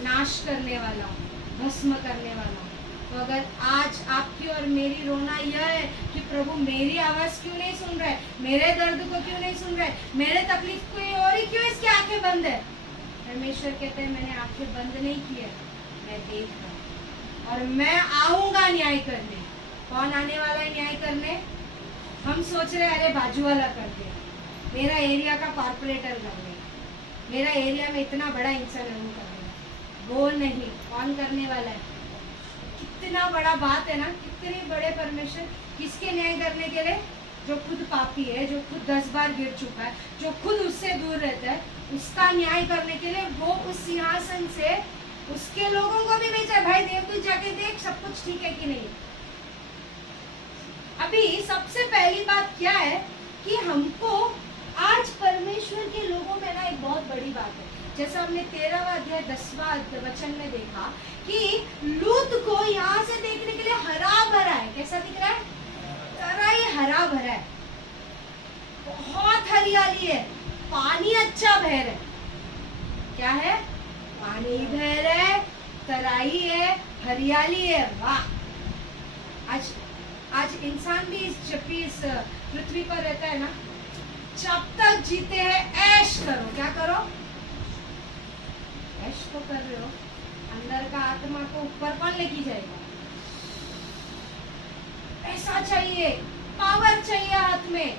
नाश करने वाला हूँ, भस्म करने वाला हूँ। तो अगर आज आपकी और मेरी रोना यह है कि प्रभु मेरी आवाज क्यों नहीं सुन रहा है, मेरे दर्द को क्यों नहीं सुन रहा है, मेरे तकलीफ को और ही क्यों इसकी आंखें बंद है। परमेश्वर कहते हैं मैंने आंखें बंद नहीं की है, मैं देख रहा हूँ और मैं आऊंगा न्याय करने। कौन आने वाला है न्याय करने? हम सोच रहे अरे बाजू वाला कर दिया, मेरा एरिया का कॉर्पोरेटर कर दिया, मेरा एरिया में इतना बड़ा इंसान है वो कर दिया। वो नहीं, कौन करने वाला है? कितना बड़ा बात है ना, कितने बड़े परमेश्वर किसके न्याय करने के लिए? जो खुद पापी है, जो खुद 10 बार गिर चुका है, जो खुद उससे दूर रहता है, उसका न्याय करने के लिए वो उस सिंहासन से उसके लोगों को भी भेजा है। भाई देख, तू जाके देख सब कुछ ठीक है कि नहीं। अभी सबसे पहली बात क्या है कि हमको आज परमेश्वर के लोगों में ना एक बहुत बड़ी बात है, जैसा हमने 13वां अध्याय 10वां वचन में देखा कि लूत को यहाँ से देखने के लिए हरा भरा है। कैसा दिख रहा है? तरह ही हरा भरा है, बहुत हरियाली है, पानी अच्छा बह रहा है। क्या है? पानी बह रहा है, तराई है, हरियाली है। वाह! आज इंसान भी जब भी इस पृथ्वी पर रहता है ना, जब तक जीते हैं ऐश करो। क्या करो? ऐश तो कर रहे हो, अंदर का आत्मा को ऊपर कौन लेके जाएगा? पैसा चाहिए, पावर चाहिए हाथ में,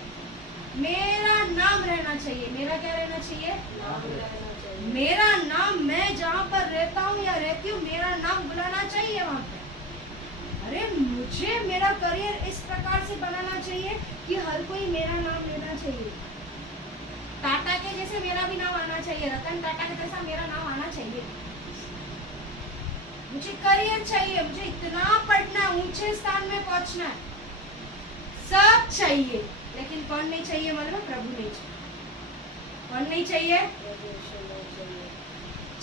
मेरा नाम रहना चाहिए। मेरा क्या रहना चाहिए? नाम रहना चाहिए। मेरा नाम, मैं जहाँ पर रहता हूँ या रहती हूँ, मेरा नाम बुलाना चाहिए वहाँ पे। अरे मुझे मेरा करियर इस प्रकार से बनाना चाहिए कि हर कोई मेरा नाम लेना चाहिए। टाटा के जैसे मेरा भी नाम आना चाहिए, रतन टाटा के जैसा मेरा नाम आना चाहिए। मुझे करियर चाहिए, मुझे इतना पढ़ना है, ऊंचे स्थान में पहुंचना है, सब चाहिए। लेकिन कौन नहीं चाहिए? मतलब प्रभु नहीं चाहिए। कौन नहीं चाहिए? परमेश्वर नहीं चाहिए।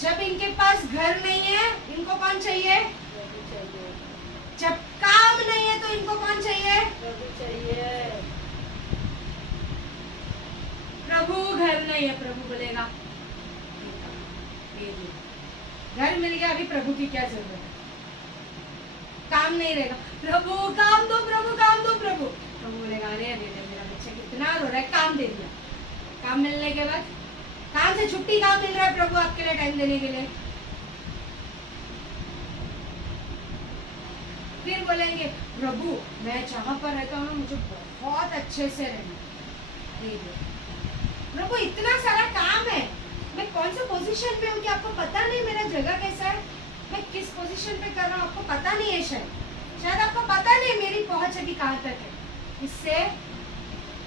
जब इनके पास घर नहीं है, इनको कौन चाहिए? प्रभु चाहिए। जब काम नहीं है तो इनको कौन चाहिए? प्रभु चाहिए। प्रभु घर नहीं है, प्रभु बोलेगा घर मिल गया, अभी प्रभु की क्या जरूरत है? काम नहीं रहेगा, प्रभु काम दो, प्रभु काम दो, प्रभु बोलेगा अरे अरे मेरा बच्चा कितना रो रहा है, काम दे दिया। काम मिलने के बाद, काम से छुट्टी काम मिल रहा है प्रभु आपके लिए टाइम देने के लिए, फिर बोलेंगे प्रभु मैं जहाँ पर रहता हूँ ना मुझे बहुत अच्छे से रहना। प्रभु इतना सारा काम है, मैं कौन से पोजीशन पे हूँ कि आपको पता नहीं मेरा जगह कैसा है, मैं किस पोजीशन पे कर रहा हूँ आपको पता नहीं है, शायद आपको पता नहीं मेरी पहुंच अभी कहाँ तक है। इससे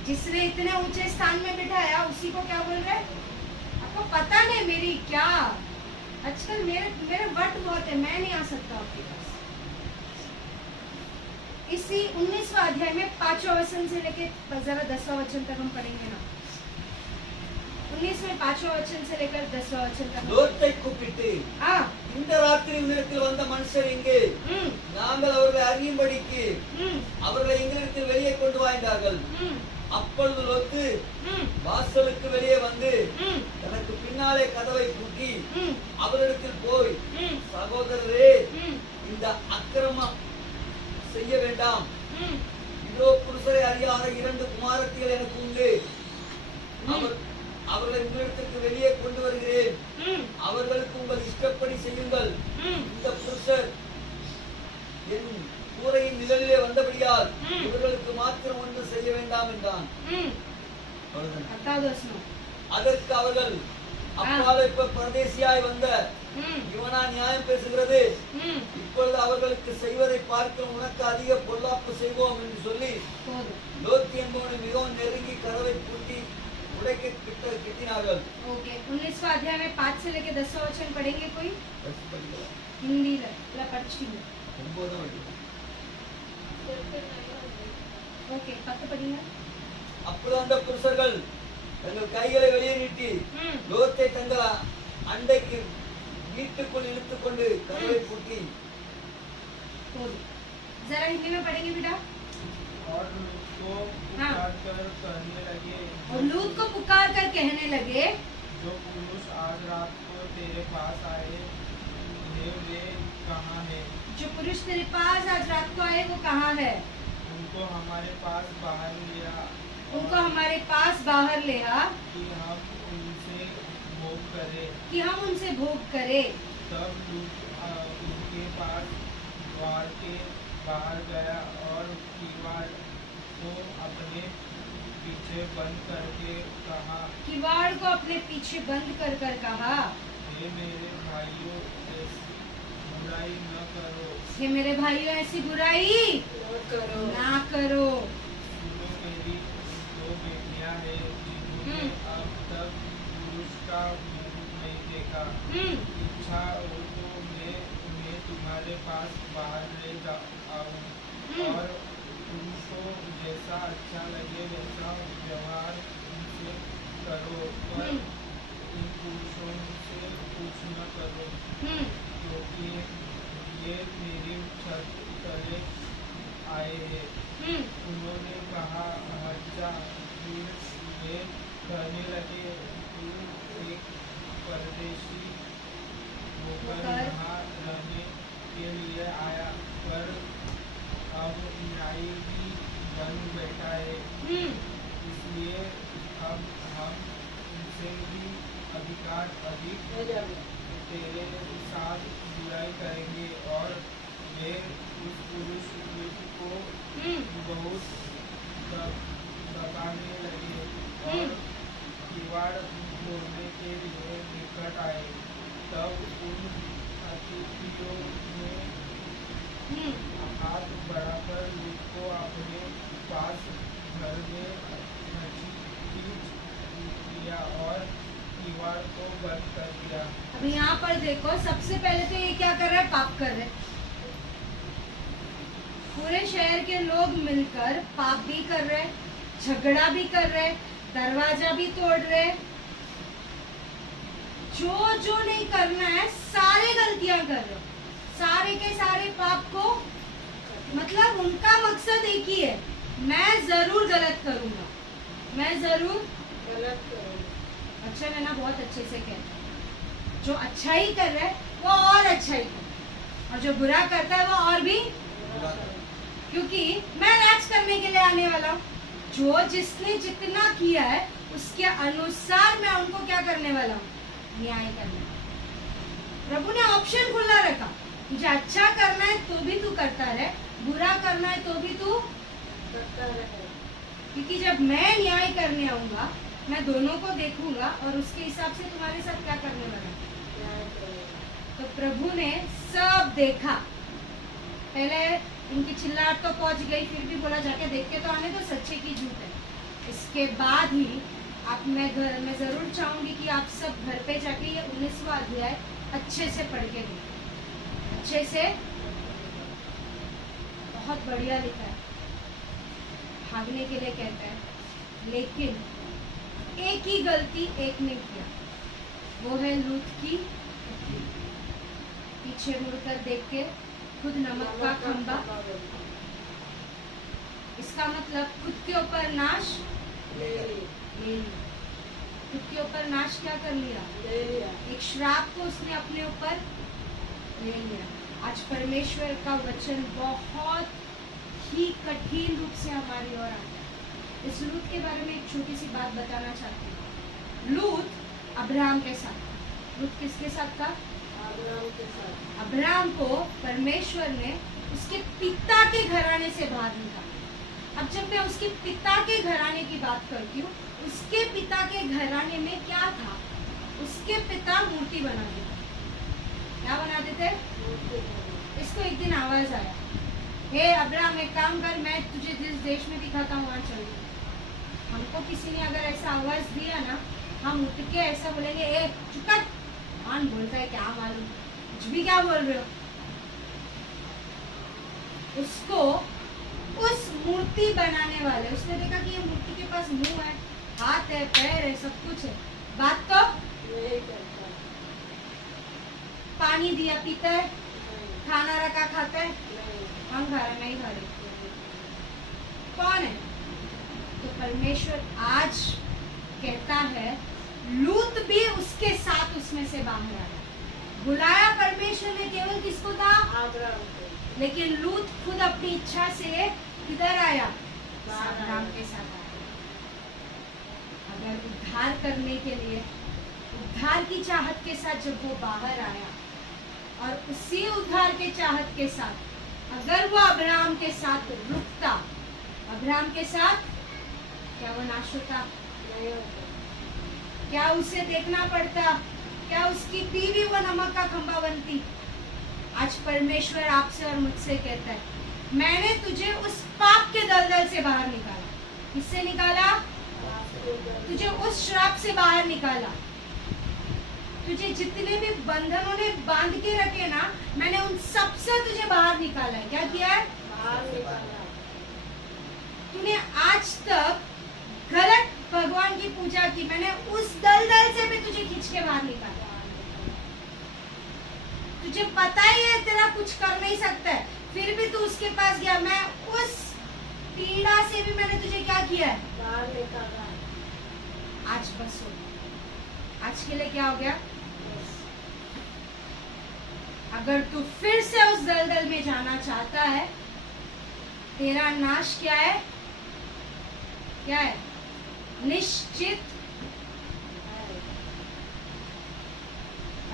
जिसने इतने ऊंचे स्थान में बिठाया उसी को क्या बोल रहे हैं? आपको पता नहीं मेरी क्या, आजकल मेरे वट बहुत है, मैं नहीं आ सकता आपके पास। इसी 19वां अध्याय में 5वां वचन से लेके जरा 10वां वचन तक हम पढ़ेंगे ना। 19 में 5वां वचन से लेकर 10वां वचन तक। லோத்தை கூப்பிட்டு हाँ, இந்த ராத்திரி உன்னிடத்தில் வந்த மனுஷர் எங்கே? நாங்கள் அவர்களை அறியும்படிக்கு அவர்களை எங்களிடத்தில் வெளியே கொண்டு வா என்றார்கள். அப்பொழுது லோத்து வாசலுக்கு வெளியே வந்து தனக்கு பின்னாலே கதவை பூட்டி அவரிடத்தில் போய், சகோதரரே இந்த அக்கிரமம் செய்ய வேண்டாம், இதோ புருஷரை அறியாத 2 குமாரத்திகள் எனக்கு உண்டு, அவர்களை உங்களிடத்திற்கு வெளியே கொண்டு வருகிறேன், அவர்களுக்கு உங்கள் இஷ்டப்படி செய்யுங்கள். இந்த புருஷர் என் கூரையின் நிழலிலே வந்தபடியால் இவர்களுக்கு மாத்திரம் ஒன்றும் செய்ய வேண்டாம் என்றான். அதற்கு அவர்கள், அப்பால இப்ப பரதேசியாய் வந்த இவனா நியாயம் பேசுகிறது, இப்பொழுது அவர்களுக்கு செய்வதை பார்க்க உனக்கு அதிக பொல்லாப்பு செய்வோம் என்று சொல்லி லோத்து என்பவனை மிகவும் நெருங்கி கதவை பூட்டி उड़के कितनागल। ओके, 19वां अध्याय में 5 से लेके 10वां वचन पढ़ेंगे कोई? हिंदी ला படிச்சிட்டீங்க? 9 ओके, 10 படிங்க। அப்பொழுது அந்த புருஷர்கள் தங்கள் கைகளை வெளியே நீட்டி லோத்தை தங்கள் அண்டைக்கு வீட்டுக்குள் இழுத்துக் கொண்டு கதவை பூட்டி। जरा हिंदी में पढ़ेंगे बेटा। और लूत को पुकार कर कहने लगे, जो पुरुष आज रात को तेरे पास आए वे कहाँ है? जो पुरुष तेरे पास आज रात को आए वो कहाँ है? उनको हमारे पास बाहर लिया, उनको हमारे पास बाहर ले आ कि हम उनसे भोग करें। कि हम उनसे भोग करें। तब लूत उनके पास द्वार के बाहर गया और किवाड़ को अपने पीछे बंद करके कहा, किवाड़ को अपने पीछे बंद कर कर कहा, हे मेरे भाइयों ऐसी बुराई न करो, हे मेरे भाइयों ऐसी बुराई करो ना करो। सुनो मेरी का मुंह नहीं देखा। इच्छा हो तो मैं तुम्हारे पास बाहर ले आऊं और तुमको जैसा अच्छा लगे वैसा व्यवहार उनसे करो, पर इन पुरुषों से कुछ न करो, क्योंकि ये मेरी छत तले आए हैं। उन्होंने कहा, हज्जा। फिर वे कहने लगे, तू एक परदेशी होकर यहाँ रहने के लिए आया, पर अब न्यायी भी बन बैठा है, इसलिए अब हम उनसे भी अधिक तेरे साथ बुराई करेंगे। और वे उस पुरुष को बहुत दबाने लगे और किवाड़ तोड़ने के लिए निकट आए। तब उन अतिथियों ने हाथ बढ़ाकर लूत को अपने पास घर में खींच लिया और किवाड़ को बंद कर दिया। अब यहाँ पर देखो, सबसे पहले तो ये क्या कर रहा है? पाप कर रहे हैं। पूरे शहर के लोग मिलकर पाप भी कर रहे, झगड़ा भी कर रहे, दरवाजा भी तोड़ रहे। जो नहीं करना है सारे गलतियां कर रहे, सारे के सारे पाप को, मतलब उनका मकसद एक ही है, मैं जरूर गलत करूंगा, मैं जरूर गलत करो। अच्छा नैना बहुत अच्छे से कहता है, जो अच्छा ही कर रहा है वो और अच्छा ही कर, और जो बुरा करता है वो और भी, क्योंकि मैं राज करने के लिए आने वाला हूँ। जो जिसने जितना किया है उसके अनुसार मैं उनको क्या करने वाला हूँ? न्याय करने। प्रभु ने ऑप्शन खुला रखा, तुझे अच्छा करना है तो भी तू करता रहे, बुरा करना है तो भी तू करता रहे, क्योंकि जब मैं न्याय करने आऊंगा मैं दोनों को देखूंगा और उसके हिसाब से तुम्हारे साथ क्या करने वाला है। न्याय करो। तो प्रभु ने सब देखा। पहले इनकी चिल्लाहट तो पहुंच गई, फिर भी बोला जाके देख के तो आने दो, सच्चे की झूठ है। इसके बाद ही मैं जरूर चाहूंगी कि आप सब घर पे जाके ये 19वां अध्याय अच्छे से पढ़ के देखें, अच्छे से, बहुत बढ़िया लिखा है। भागने के लिए कहता है, लेकिन एक ही गलती एक ने किया, वो है लूत की पत्नी। पीछे मुड़कर देख के खुद नमक का खंबा, इसका मतलब खुद के ऊपर नाश ले लिया। खुद के ऊपर नाश क्या कर लिया? ले लिया। एक श्राप को उसने अपने ऊपर ले लिया। आज परमेश्वर का वचन बहुत ही कठिन रूप से हमारी ओर आता है। इस लूत के बारे में एक छोटी सी बात बताना चाहती हूँ। लूत अब्राहम के साथ था। लूत किसके साथ था? अब्राहम के साथ। अब्राहम को परमेश्वर ने उसके पिता के घराने से बाहर निकाला। अब जब मैं उसके पिता के घराने की बात करती हूँ, उसके पिता के घराने में क्या था? उसके पिता मूर्ति बनाते थे। क्या बनाते थे? इसको एक दिन आवाज आया, हे अब्राहम एक काम कर, मैं तुझे जिस देश में दिखाता हूँ वहाँ चल। हमको किसी ने अगर ऐसा आवाज दिया ना, हम उठ के ऐसा बोलेंगे, ए चुप कर, कौन बोलता है, क्या मालूम, कुछ भी क्या बोल रहे हो। उसको उस मूर्ति बनाने वाले, उसने देखा कि ये मूर्ति के पास मुंह है, हाथ है, पैर है, सब कुछ है, बात तो नहीं करता। पानी दिया पीता है, नहीं, खाना रखा खाता है, नहीं, हम खा रहे नहीं खा रहे, कौन है? तो परमेश्वर आज कहता है, लूत भी उसके साथ उसमें से बाहर आया। बुलाया परमेश्वर ने केवल किसको था? अब्राहम को। लेकिन लूत खुद अपनी इच्छा से किधर आया? बाहर अब्राहम आया। के साथ आया। अगर उद्धार करने के लिए, उद्धार की चाहत के साथ जब वो बाहर आया, और उसी उद्धार के चाहत के साथ अगर वो अब्राहम के साथ रुकता, अब्राहम के साथ, क्या वो नाश होता? नहीं होता। क्या उसे देखना पड़ता? क्या उसकी बीवी वो नमक का खंबा बनती? आज परमेश्वर आपसे और मुझसे कहता है, मैंने तुझे उस पाप के दलदल से बाहर निकाला। किससे निकाला? तुझे उस श्राप से बाहर निकाला। तुझे जितने भी बंधनों ने बांध के रखे ना, मैंने उन सब से तुझे बाहर निकाला है। क्या किया है? बाहर निकाला। तूने आज तक गलत भगवान की पूजा की, मैंने उस दलदल से भी तुझे खींच के बाहर निकाला। तुझे पता ही है तेरा कुछ कर नहीं सकता है, फिर भी तू उसके पास गया। मैं उस पीड़ा से भी मैंने तुझे क्या किया है? बाहर निकाला। आज बस हो, आज के लिए क्या हो गया? अगर तू फिर से उस दलदल में जाना चाहता है, तेरा नाश क्या है? क्या है? निश्चित।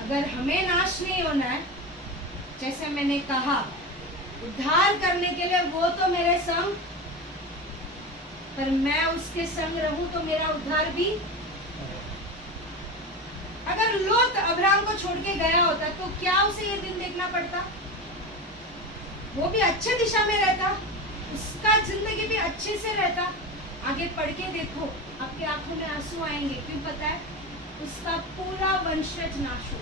अगर हमें नाश नहीं होना है, जैसे मैंने कहा, उद्धार करने के लिए वो तो मेरे संग, पर मैं उसके संग रहूं तो मेरा उद्धार भी। अगर लोत अब्राहम को छोड़ के गया होता तो क्या उसे ये दिन देखना पड़ता? वो भी अच्छे दिशा में रहता, उसका जिंदगी भी अच्छे से रहता। आगे पढ़ के देखो, आपके आंखों में आंसू आएंगे। क्यों? पता है, उसका पूरा वंशज नाश हो।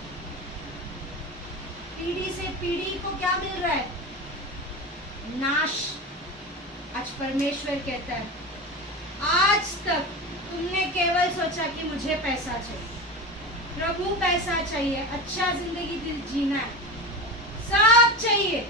पीढ़ी से पीढ़ी को क्या मिल रहा है? नाश। आज परमेश्वर कहता है, आज तक तुमने केवल सोचा कि मुझे पैसा चाहिए, प्रभु पैसा चाहिए, अच्छा जिंदगी जीना है, सब चाहिए।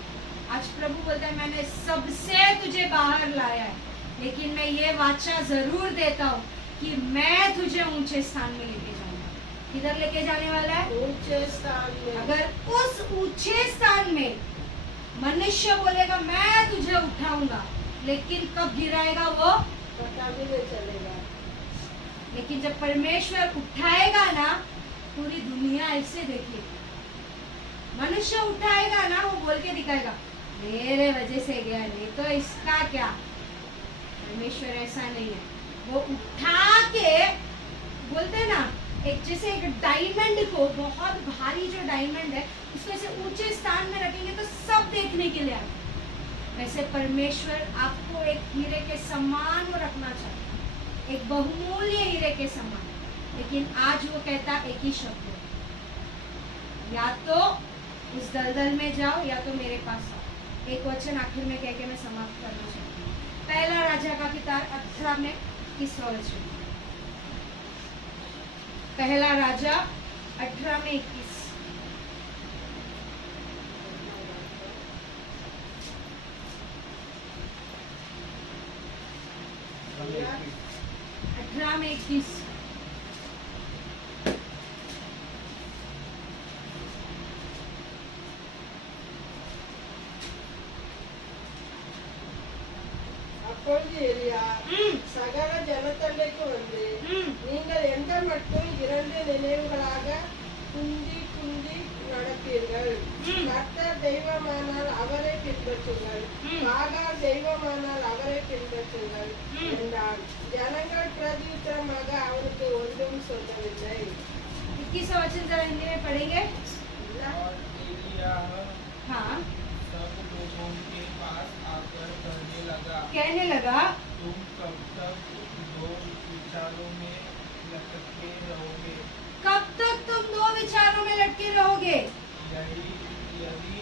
आज प्रभु बोलता है, मैंने सबसे तुझे बाहर लाया है, लेकिन मैं ये वाचा जरूर देता हूँ कि मैं तुझे ऊंचे स्थान में लेके जाऊंगा। किधर लेके जाने वाला है? ऊंचे स्थान में। अगर उस ऊंचे स्थान में मनुष्य बोलेगा मैं तुझे उठाऊंगा, लेकिन कब गिराएगा वो पता भी नहीं चलेगा। लेकिन जब परमेश्वर उठाएगा ना, पूरी दुनिया ऐसे देखेगी। मनुष्य उठाएगा ना, वो बोल के दिखाएगा मेरे वजह से गया, नहीं तो इसका क्या। परमेश्वर ऐसा नहीं है, वो उठा के बोलते हैं ना, एक जैसे एक डायमंड को, बहुत भारी जो डायमंड है, उसको ऐसे ऊंचे स्थान में रखेंगे तो सब देखने के लिए आएंगे। वैसे परमेश्वर आपको एक हीरे के समान वो रखना चाहता है, एक बहुमूल्य हीरे के समान। लेकिन आज वो कहता एक ही शब्द है, या तो उस दलदल में जाओ या तो मेरे पास आओ। एक वचन आखिर में कह के मैं समाप्त करना चाहती हूँ। पहला राजा का किताब 18 में 21वां वचन। पहला राजा 18 में 21। अठारह में 21। அப்பொழுது எலியா சகல ஜனத்தண்டைக்கு வந்து, நீங்கள் எந்த மட்டும் இரண்டு நினைவுகளாக குந்தி குந்தி நடப்பீர்கள்? கர்த்தர் தெய்வமானால் அவரை பின்பற்றுங்கள், பாகால் தெய்வமானால் அவரை பின்பற்றுங்கள் என்றான். ஜனங்கள் பிரதியுத்தரமாக அவருக்கு ஒன்றும் சொல்லவில்லை. 21वां वचन जरा हिंदी में पढ़ेंगे। और एलियाह हाँ, सब लोगों के पास आकर कहने लगा तुम कब तक दो विचारों में लटके रहोगे? कब तक तुम दो विचारों में लटके रहोगे? यदि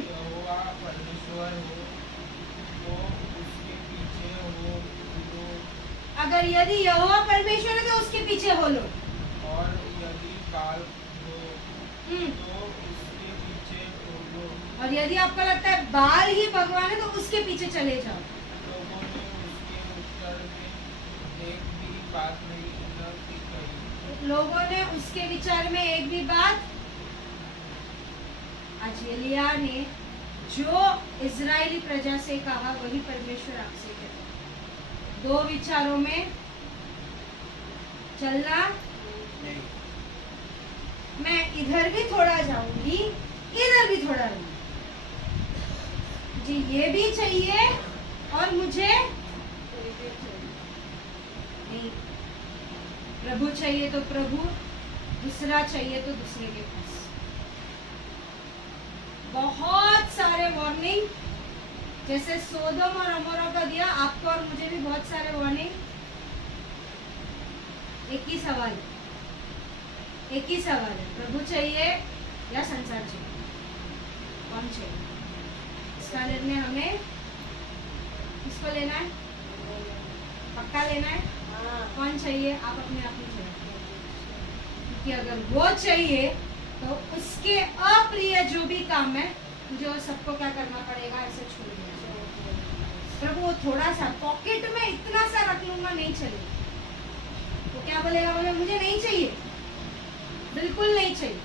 यहोवा परमेश्वर हो तो उसके पीछे हो लो, अगर यदि यहोवा परमेश्वर है तो उसके पीछे हो लो, और यदि बाल हो तो उसके पीछे हो लो। और यदि आपको लगता है बाल ही भगवान है तो उसके पीछे चले जाओ। लोगों ने उसके उत्तर में एक भी बात नहीं न कही। लोगों ने उसके विचार में एक भी बात। आज एलिया ने जो इजरायली प्रजा से कहा वही परमेश्वर आपसे कहता, दो विचारों में चलना। मैं इधर भी थोड़ा जाऊंगी, इधर भी थोड़ा रहूंगी, जी ये भी चाहिए और मुझे नहीं, प्रभु चाहिए तो प्रभु, दूसरा चाहिए तो दूसरे के पास। बहुत सारे वार्निंग, जैसे सोदम और अमोरा का दिया, आपको और मुझे भी बहुत सारे वार्निंग। एक ही सवाल, एक ही सवाल है, प्रभु चाहिए या संसार चाहिए? कौन चाहिए? इसका निर्णय हमें किसको लेना है? पक्का लेना है? कौन चाहिए? आप अपने आप ही चाहिए, क्योंकि अगर वो चाहिए तो उसके अप्रिय जो भी काम है मुझे वो सबको क्या करना पड़ेगा? ऐसे छोड़ देना। प्रभु वो थोड़ा सा पॉकेट में इतना सा रख लूंगा, नहीं चलेगा। वो क्या बोलेगा? बोले मुझे नहीं चाहिए, बिल्कुल नहीं चाहिए।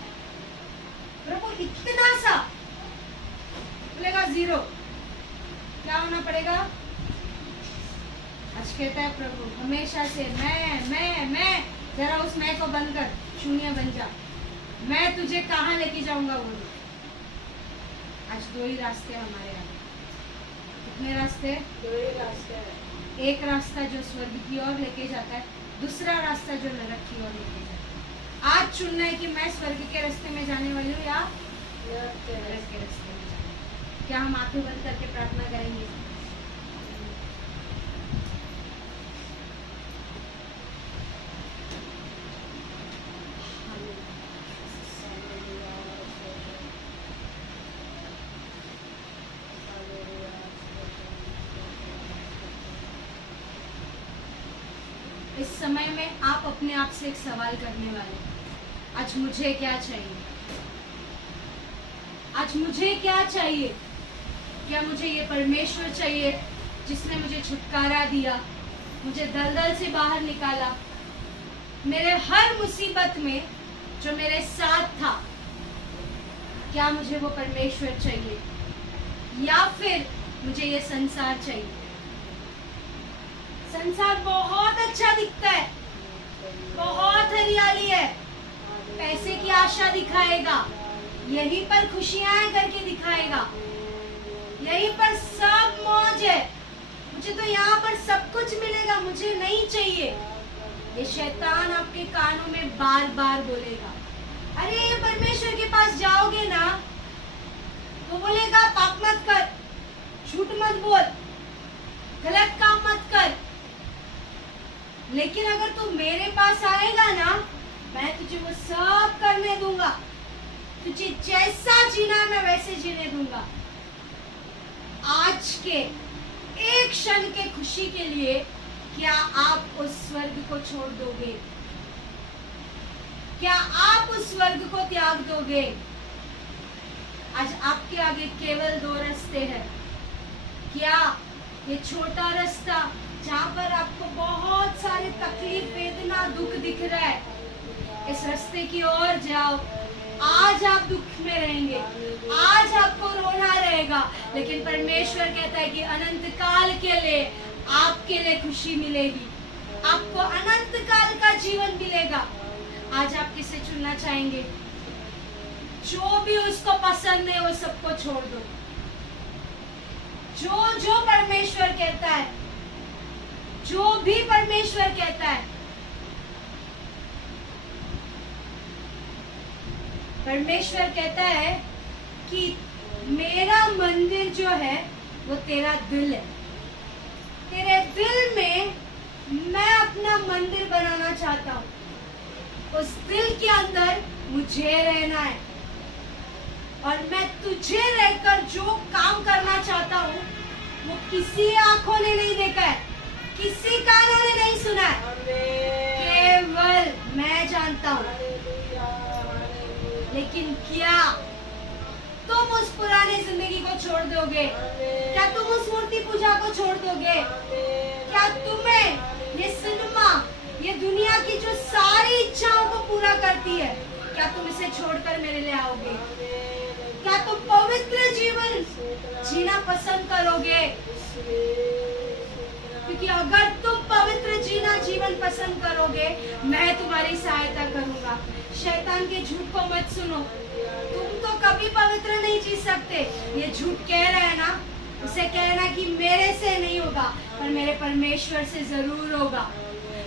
प्रभु इतना सा बोलेगा, जीरो। क्या होना पड़ेगा? आज कहता है प्रभु हमेशा से मैं, जरा उस मैं को बंद कर, शून्य बन जा। मैं तुझे कहाँ लेके जाऊंगा बोलो। आज दो ही रास्ते हमारे आगे। कितने रास्ते? दो ही रास्ते हैं। एक रास्ता जो स्वर्ग की ओर लेके जाता है, दूसरा रास्ता जो नरक की ओर लेके जाता है। आज चुनना है कि मैं स्वर्ग के रास्ते में जाने वाली हूँ या नरक के रास्ते में जाने वाली हूँ। क्या हम आंखें बंद करके प्रार्थना करेंगे? इस समय में आप अपने आप से एक सवाल करने वाले हैं, आज मुझे क्या चाहिए? आज मुझे क्या चाहिए? क्या मुझे ये परमेश्वर चाहिए जिसने मुझे छुटकारा दिया, मुझे दलदल से बाहर निकाला, मेरे हर मुसीबत में जो मेरे साथ था? क्या मुझे वो परमेश्वर चाहिए या फिर मुझे ये संसार चाहिए? संसार बहुत अच्छा दिखता है, बहुत हरियाली है, पैसे की आशा दिखाएगा, यहीं पर खुशियां हैं करके दिखाएगा, यहीं पर सब मौज है, मुझे तो यहाँ पर सब कुछ मिलेगा, मुझे नहीं चाहिए। ये शैतान आपके कानों में बार बार बोलेगा। अरे ये परमेश्वर के पास जाओगे ना तो बोलेगा पाप मत कर, झूठ मत बोल, गलत काम मत कर, लेकिन अगर तू मेरे पास आएगा ना मैं तुझे वो सब करने दूंगा, तुझे जैसा जीना मैं वैसे जीने दूंगा। आज के एक क्षण के खुशी के लिए क्या आप उस स्वर्ग को छोड़ दोगे? क्या आप उस स्वर्ग को त्याग दोगे? आज आपके आगे केवल दो रास्ते हैं। क्या ये छोटा रास्ता जहाँ पर आपको बहुत सारे तकलीफ, वेदना, दुख दिख रहा है, इस रास्ते की ओर जाओ। आज आप दुख में रहेंगे, आज आपको रोना रहेगा, लेकिन परमेश्वर कहता है कि अनंत काल के लिए आपके लिए खुशी मिलेगी, आपको अनंत काल का जीवन मिलेगा। आज आप किसे चुनना चाहेंगे? जो भी उसको पसंद है वो सबको छोड़ दो। जो परमेश्वर कहता है, जो भी परमेश्वर कहता है, परमेश्वर कहता है कि मेरा मंदिर जो है वो तेरा दिल है। तेरे दिल में मैं अपना मंदिर बनाना चाहता हूँ। उस दिल के अंदर मुझे रहना है और मैं तुझे रहकर जो काम करना चाहता हूँ वो किसी आंखों ने नहीं देखा है, किसी कानों ने नहीं सुना है, केवल मैं जानता हूँ। लेकिन क्या तुम उस पुरानी जिंदगी को छोड़ दोगे? क्या तुम उस मूर्ति पूजा को छोड़ दोगे? क्या तुम्हें ये सिनेमा, ये दुनिया की जो सारी इच्छाओं को पूरा करती है, क्या तुम इसे छोड़कर मेरे लिए आओगे? क्या तुम पवित्र जीवन जीना पसंद करोगे? क्योंकि अगर तुम पवित्र जीवन पसंद करोगे, मैं तुम्हारी सहायता करूंगा। शैतान के झूठ को मत सुनो। तुम तो कभी पवित्र नहीं जी सकते। ये झूठ कह रहा है ना, उसे कहना कि मेरे से नहीं होगा पर मेरे परमेश्वर से जरूर होगा।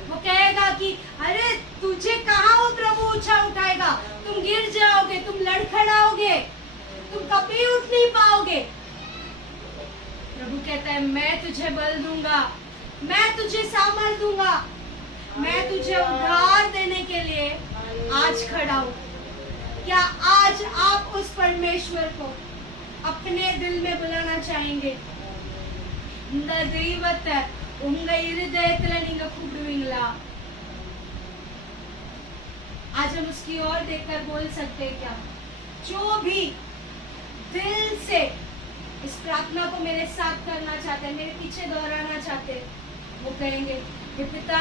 वो कहेगा कि अरे तुझे कहाँ वो प्रभु ऊंचा उठाएगा, तुम गिर जाओगे, तुम लड़खड़ाओगे, तुम कभी उठ नहीं पाओगे। प्रभु कहता है मैं तुझे बल दूंगा, मैं तुझे सामर्थ दूंगा, मैं तुझे उद्धार देने के लिए आज खड़ा हूँ। क्या आज आप उस परमेश्वर को अपने दिल में बुलाना चाहेंगे? இந்த தெய்வத்தை உங்க இருதயத்துல நீங்க கூப்பிடுவீங்களா? आज हम उसकी ओर देखकर बोल सकते हैं क्या? जो भी दिल से इस प्रार्थना को मेरे साथ करना चाहते हैं, मेरे पीछे दोहराना चाहते हैं, वो कहेंगे हे पिता।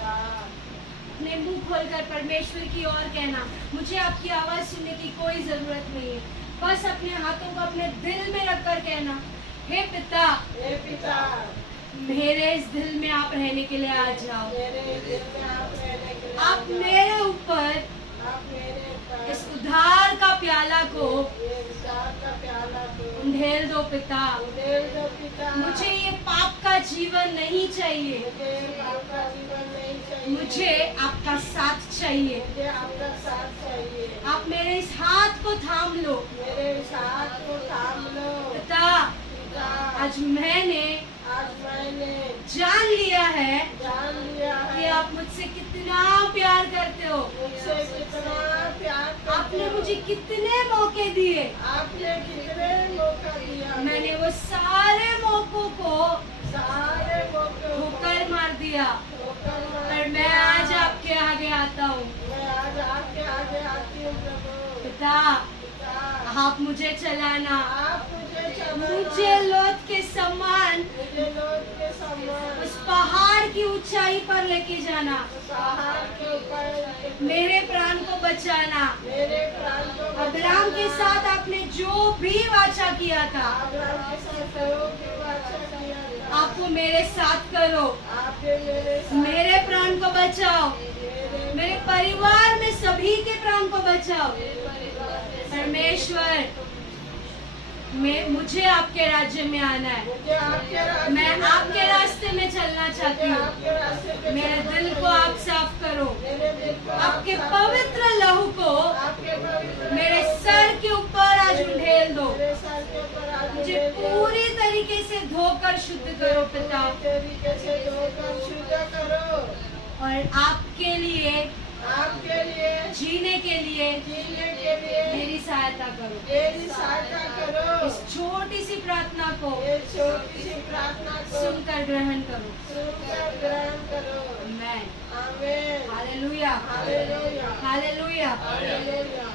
अपने मुंह खोलकर परमेश्वर की ओर कहना, मुझे आपकी आवाज सुनने की कोई जरूरत नहीं है, बस अपने हाथों को अपने दिल में रखकर कहना, हे पिता, हे पिता, मेरे इस दिल में आप रहने के लिए आ जाओ। मेरे दिल में आप रहने के लिए आप मेरे ऊपर आप मेरे ऊपर इस उद्धार का प्याला को ये विचार का प्याला को उंडेल दो पिता। उधेड़ दो पिता। मुझे ये पाप का जीवन नहीं चाहिए, मुझे पाप का जीवन नहीं चाहिए। मुझे आपका साथ चाहिए। मुझे आपका साथ चाहिए। आप मेरे इस हाथ को थाम लो मेरे इस हाथ को थाम लो पिता। पिता। आज मैंने जान लिया है कि कि आप मुझसे कितना प्यार करते हो। मुझसे कितना प्यार करते आपने हो। मुझे कितने मौके दिए, आपने कितने मौका दिया। मैंने वो सारे मौकों को सारे मौके ठोकर मार दिया, पर मैं आज आपके आगे आता हूँ। मैं आज आपके आगे आती हूँ प्रभु। पिता, पिता, आप मुझे चलाना, आप मुझे चलाना। मुझे लोथ के समान मुझे लोग के समान उस पहाड़ की ऊंचाई पर लेके जाना, पहाड़ के ऊपर मेरे प्राण को बचाना। मेरे प्राण को अब्राहम के बचाना। साथ आपने जो भी वाचा किया था, अब्राहम के साथ सहयोग की वाचा किया था। आप वो मेरे साथ करो। आपने मेरे साथ मेरे प्राण को बचाओ, मेरे परिवार में सभी के प्राण को बचाओ। परमेश्वर, मुझे आपके राज्य में आना है। मुझे आपके रास्ते मैं में आपके आना है। रास्ते में चलना चाहती मुझे हूँ। आपके रास्ते पे मेरे चलना दिल को चाहिए। आप साफ करो, मेरे दिल को आप आपके साफ पवित्र लहू को करो। आपके पवित्र मेरे लहू को सर के ऊपर आज उंडेल दो। मेरे सर के ऊपर आज मुझे उंडेल दो। पूरी तरीके से धोकर शुद्ध करो पिता, पूरी तरीके से धोकर शुद्ध करो। और आपके लिए आपके लिए जीने के लिए जीने के लिए मेरी सहायता करो। मेरी सहायता करो। इस छोटी सी प्रार्थना को ये छोटी सी प्रार्थना को सुनकर ग्रहण करो। सुनकर ग्रहण करो। आमेन। आमीन। Hallelujah, hallelujah. हालेलुया। हालेलुया।